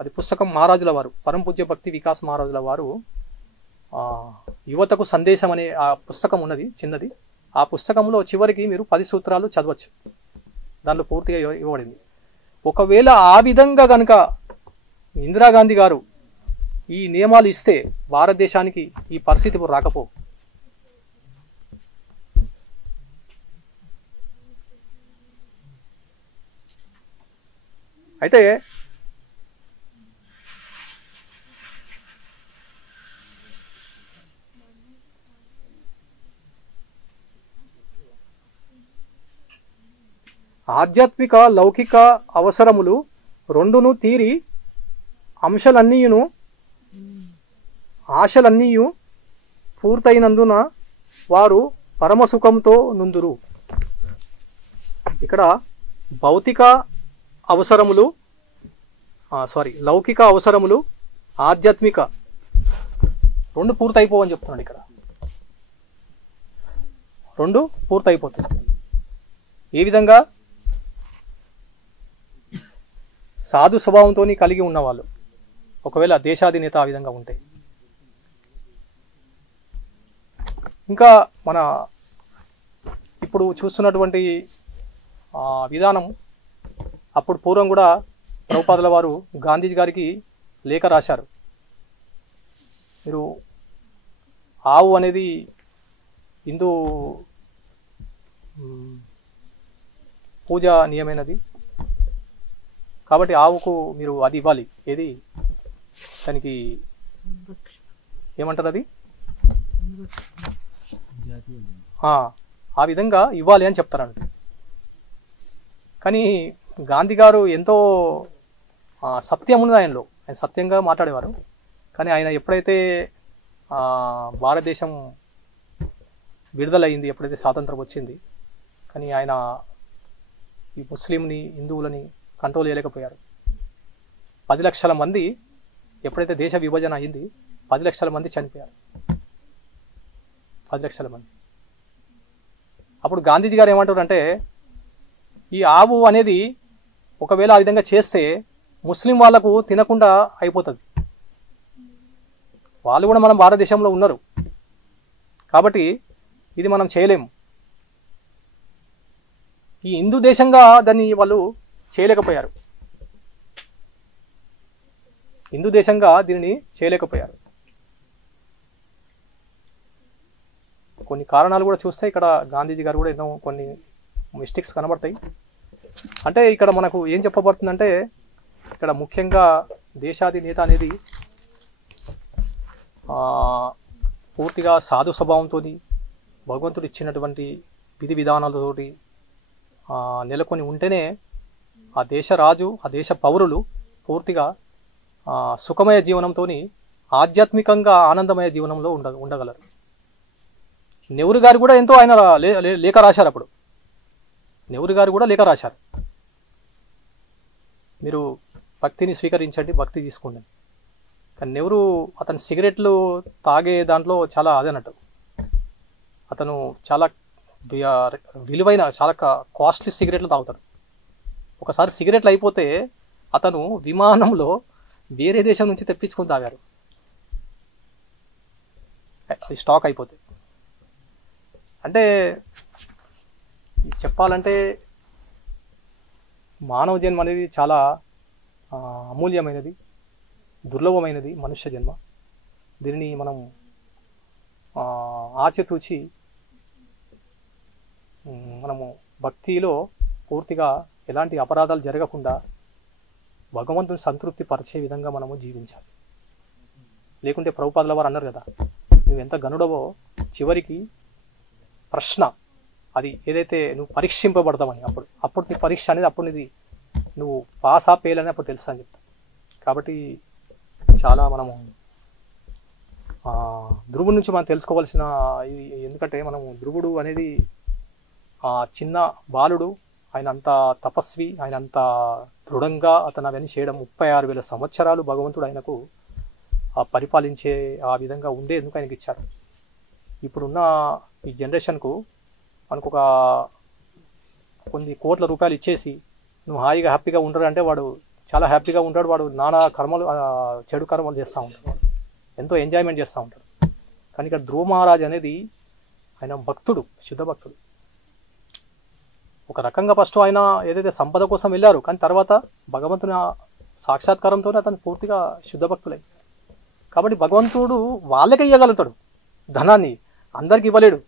అది పుస్తకం మహారాజుల వారు, పరమ పూజ్య భక్తి వికాస్ మహారాజుల వారు యువతకు సందేశం అనే ఆ పుస్తకం ఉన్నది, చిన్నది. ఆ పుస్తకంలో చివరికి మీరు 10 సూత్రాలు చదవచ్చు. దాంట్లో పూర్తిగా ఇవ్వబడింది. ఒకవేళ ఆ విధంగా కనుక ఇందిరాగాంధీ గారు ఈ నియమాలు ఇస్తే భారతదేశానికి ఈ పరిస్థితి ఇప్పుడు రాకపో. అయితే ఆధ్యాత్మిక లౌకిక అవసరములు రెండును తీరి ఆశలన్నీయు పూర్తయినందున వారు పరమసుఖంతో నుందురు. ఇక్కడ లౌకిక అవసరములు ఆధ్యాత్మిక రెండు పూర్తయిపోవని చెప్తున్నాడు. ఇక్కడ రెండు పూర్తయిపోతాయి. ఏ విధంగా? సాధు స్వభావంతో కలిగి ఉన్నవాళ్ళు, ఒకవేళ దేశాధినేత ఆ విధంగా ఉంటే. ఇంకా మన ఇప్పుడు చూస్తున్నటువంటి విధానం, అప్పుడు పూర్వం కూడా ప్రభుపాదుల వారు గాంధీజీ గారికి లేఖ రాశారు. మీరు ఆవు అనేది హిందూ పూజ నియమైనది కాబట్టి ఆవుకు మీరు అది ఇవ్వాలి. ఏది దానికి ఏమంటారు, అది ఆ విధంగా ఇవ్వాలి అని చెప్తారంట. కానీ గాంధీ గారు ఎంతో సత్యం ఉన్నది ఆయనలో, ఆయన సత్యంగా మాట్లాడేవారు. కానీ ఆయన ఎప్పుడైతే భారతదేశం విడుదలైంది, ఎప్పుడైతే స్వాతంత్రం వచ్చింది, కానీ ఆయన ఈ ముస్లింని హిందువులని కంట్రోల్ చేయలేకపోయారు. 10 లక్షల మంది, ఎప్పుడైతే దేశ విభజన అయింది 10 లక్షల మంది చనిపోయారు. 10 లక్షల మంది. అప్పుడు గాంధీజీ గారు ఏమంటారంటే, ఈ ఆవు అనేది ఒకవేళ ఆ విధంగా చేస్తే ముస్లిం వాళ్లకు తినకుండా అయిపోతుంది. వాళ్ళు కూడా మన భారతదేశంలో ఉన్నారు. కాబట్టి ఇది మనం చేయలేము. ఈ హిందూ దేశంగా దాన్ని వాళ్ళు చేయలేకపోయారు. హిందూ దేశంగా దీనిని చేయలేకపోయారు. కొన్ని కారణాలు కూడా చూస్తే ఇక్కడ గాంధీజీ గారు కూడా ఎన్నో కొన్ని మిస్టేక్స్ కనబడతాయి. అంటే ఇక్కడ మనకు ఏం చెప్పబడుతుందంటే, ఇక్కడ ముఖ్యంగా దేశాధినేత అనేది పూర్తిగా సాధు స్వభావంతో భగవంతుడు ఇచ్చినటువంటి విధి విధానాలతోటి నెలకొని ఉంటేనే ఆ దేశ రాజు, ఆ దేశ పౌరులు పూర్తిగా సుఖమయ జీవనంతో ఆధ్యాత్మికంగా ఆనందమయ జీవనంలో ఉండగలరు. నెహ్రూ గారు కూడా ఎంతో ఆయన లేఖ రాశారు. అప్పుడు నెహ్రూ గారు కూడా లేఖ రాశారు, మీరు భక్తిని స్వీకరించండి, భక్తి తీసుకోండి. కానీ నెహ్రూ అతను సిగరెట్లు తాగే దాంట్లో చాలా అదనట్టు, అతను చాలా విలువైన చాలా కాస్ట్లీ సిగరెట్లు తాగుతాడు. ఒకసారి సిగరెట్లు అయిపోతే అతను విమానంలో వేరే దేశం నుంచి తెప్పించుకొని తాగారు, అది స్టాక్ అయిపోతే. అంటే చెప్పాలంటే మానవ జన్మ అనేది చాలా అమూల్యమైనది, దుర్లభమైనది మనుష్య జన్మ. దీనిని మనం ఆచితూచి మనము భక్తిలో పూర్తిగా ఎలాంటి అపరాధాలు జరగకుండా భగవంతుని సంతృప్తి పరిచే విధంగా మనము జీవించాలి. లేకుంటే ప్రభుపాదుల వారు అన్నారు కదా, నువ్వు ఎంత గనుడవో చివరికి ప్రశ్న అది ఏదైతే నువ్వు పరీక్షింపబడతావని, అప్పుడు నీ పరీక్ష అనేది అప్పుడు నీది నువ్వు పాస్ ఆ ఫెయిల్ అని అప్పుడు తెలుసా అని చెప్తా. కాబట్టి చాలా మనము ధ్రువుడి నుంచి మనం తెలుసుకోవాల్సిన ఇది, ఎందుకంటే మనము ధ్రువుడు అనేది చిన్న బాలుడు, ఆయన అంత తపస్వి, ఆయన అంత దృఢంగా అతను అవన్నీ చేయడం 36,000 సంవత్సరాలు భగవంతుడు ఆయనకు పరిపాలించే ఆ విధంగా ఉండేందుకు ఆయనకి ఇచ్చారు. ఇప్పుడున్న ఈ జనరేషన్కు మనకు ఒక కొన్ని కోట్ల రూపాయలు ఇచ్చేసి నువ్వు హాయిగా హ్యాపీగా ఉండరు అంటే వాడు చాలా హ్యాపీగా ఉంటాడు, వాడు నానా కర్మలు చెడు కర్మలు చేస్తూ ఉంటాడు, వాడు ఎంతో ఎంజాయ్మెంట్ చేస్తూ ఉంటాడు. కానీ ఇక్కడ ధ్రువ మహారాజ్ అనేది ఆయన భక్తుడు, శుద్ధ భక్తుడు. ఒక రకంగా ఫస్ట్ ఆయన ఏదైతే సంపద కోసం వెళ్ళారు, కానీ తర్వాత భగవంతుని సాక్షాత్కారంతో అతను పూర్తిగా శుద్ధ భక్తులై. కాబట్టి భగవంతుడు వాళ్ళకే ఇవ్వగలుగుతాడు ధనాన్ని, అందరికి ఇవ్వలేడు.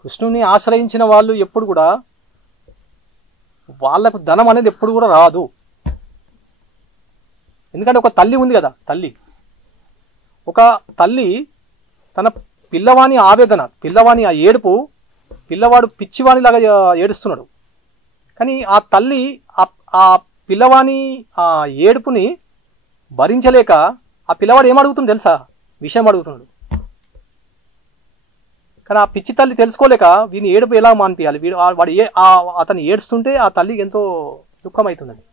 కృష్ణుని ఆశ్రయించిన వాళ్ళు ఎప్పుడు కూడా వాళ్ళకు ధనం అనేది ఎప్పుడు కూడా రాదు. ఎందుకంటే ఒక తల్లి ఉంది కదా, ఒక తల్లి తన పిల్లవాని ఆవేదన, పిల్లవాని ఆ ఏడుపు, పిల్లవాడు పిచ్చివానిలాగా ఏడుస్తున్నాడు, కానీ ఆ తల్లి ఆ పిల్లవాని ఆ ఏడుపుని భరించలేక ఆ పిల్లవాడు ఏమడుగుతుంది తెలుసా, విషయం అడుగుతున్నాడు. కానీ ఆ పిచ్చి తల్లి తెలుసుకోలేక వీని ఏడుపు ఎలా మానిపించాలి, వాడు అతను ఏడుస్తుంటే ఆ తల్లికి ఎంతో దుఃఖం అవుతుందండి.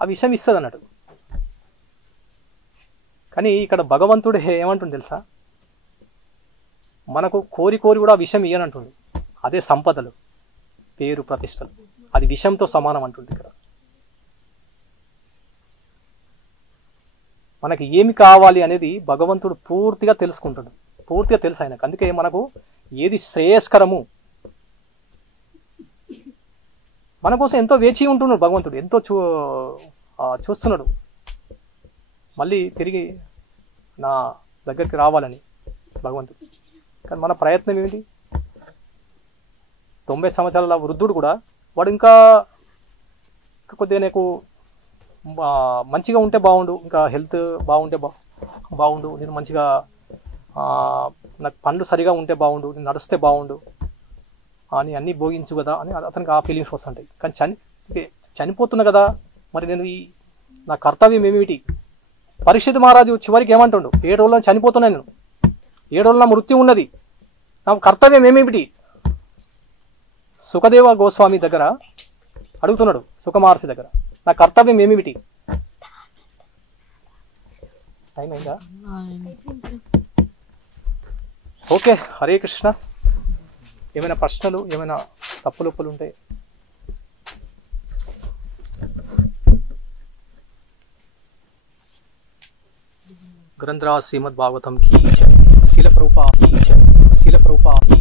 ఆ విషయం ఇస్తుంది అన్నట్టు. కానీ ఇక్కడ భగవంతుడు ఏమంటుంది తెలుసా, మనకు కోరి కూడా విషయం ఇయ్యనంటుండు. అదే సంపదలు, పేరు, ప్రతిష్టలు, అది విషంతో సమానం అంటుంది. ఇక్కడ మనకి ఏమి కావాలి అనేది భగవంతుడు పూర్తిగా తెలుసుకుంటాడు, పూర్తిగా తెలుసు ఆయనకు. అందుకే మనకు ఏది శ్రేయస్కరము మన కోసం ఎంతో వేచి ఉంటున్నాడు భగవంతుడు, ఎంతో చూస్తున్నాడు మళ్ళీ తిరిగి నా దగ్గరికి రావాలని భగవంతుడు. కానీ మన ప్రయత్నం ఏమిటి? 90 సంవత్సరాల వృద్ధుడు కూడా వాడు ఇంకా కొద్దిగా నాకు మంచిగా ఉంటే బాగుండు, ఇంకా హెల్త్ బాగుంటే బాగుండు, నేను మంచిగా నాకు పనులు సరిగా ఉంటే బాగుండు, నేను నడిస్తే బాగుండు అని అన్నీ భోగించు కదా అని అతనికి ఆ ఫీలింగ్స్ వస్తుంటాయి. కానీ చనిపోతున్నా కదా, మరి నేను నా కర్తవ్యం ఏమిటి? పరీక్షిత్ మహారాజు చివరికి ఏమంటుండు, 7 రోజుల్లో చనిపోతున్నాను నేను, 7 రోజుల మృత్యు ఉన్నది, నా కర్తవ్యం ఏమేమిటి? సుఖదేవ గోస్వామి దగ్గర అడుగుతున్నాడు, సుఖ మహర్షి దగ్గర, నా కర్తవ్యం ఏమేమిటి? టైం అయిందా? ఓకే, హరే కృష్ణ. ఏమైనా ప్రశ్నలు, ఏమైనా తప్పులు ఉంటే ग्रंथराज श्रीमद् भागवतम की जय। शिल प्रभुपाद की जय। शिल प्रभुपाद की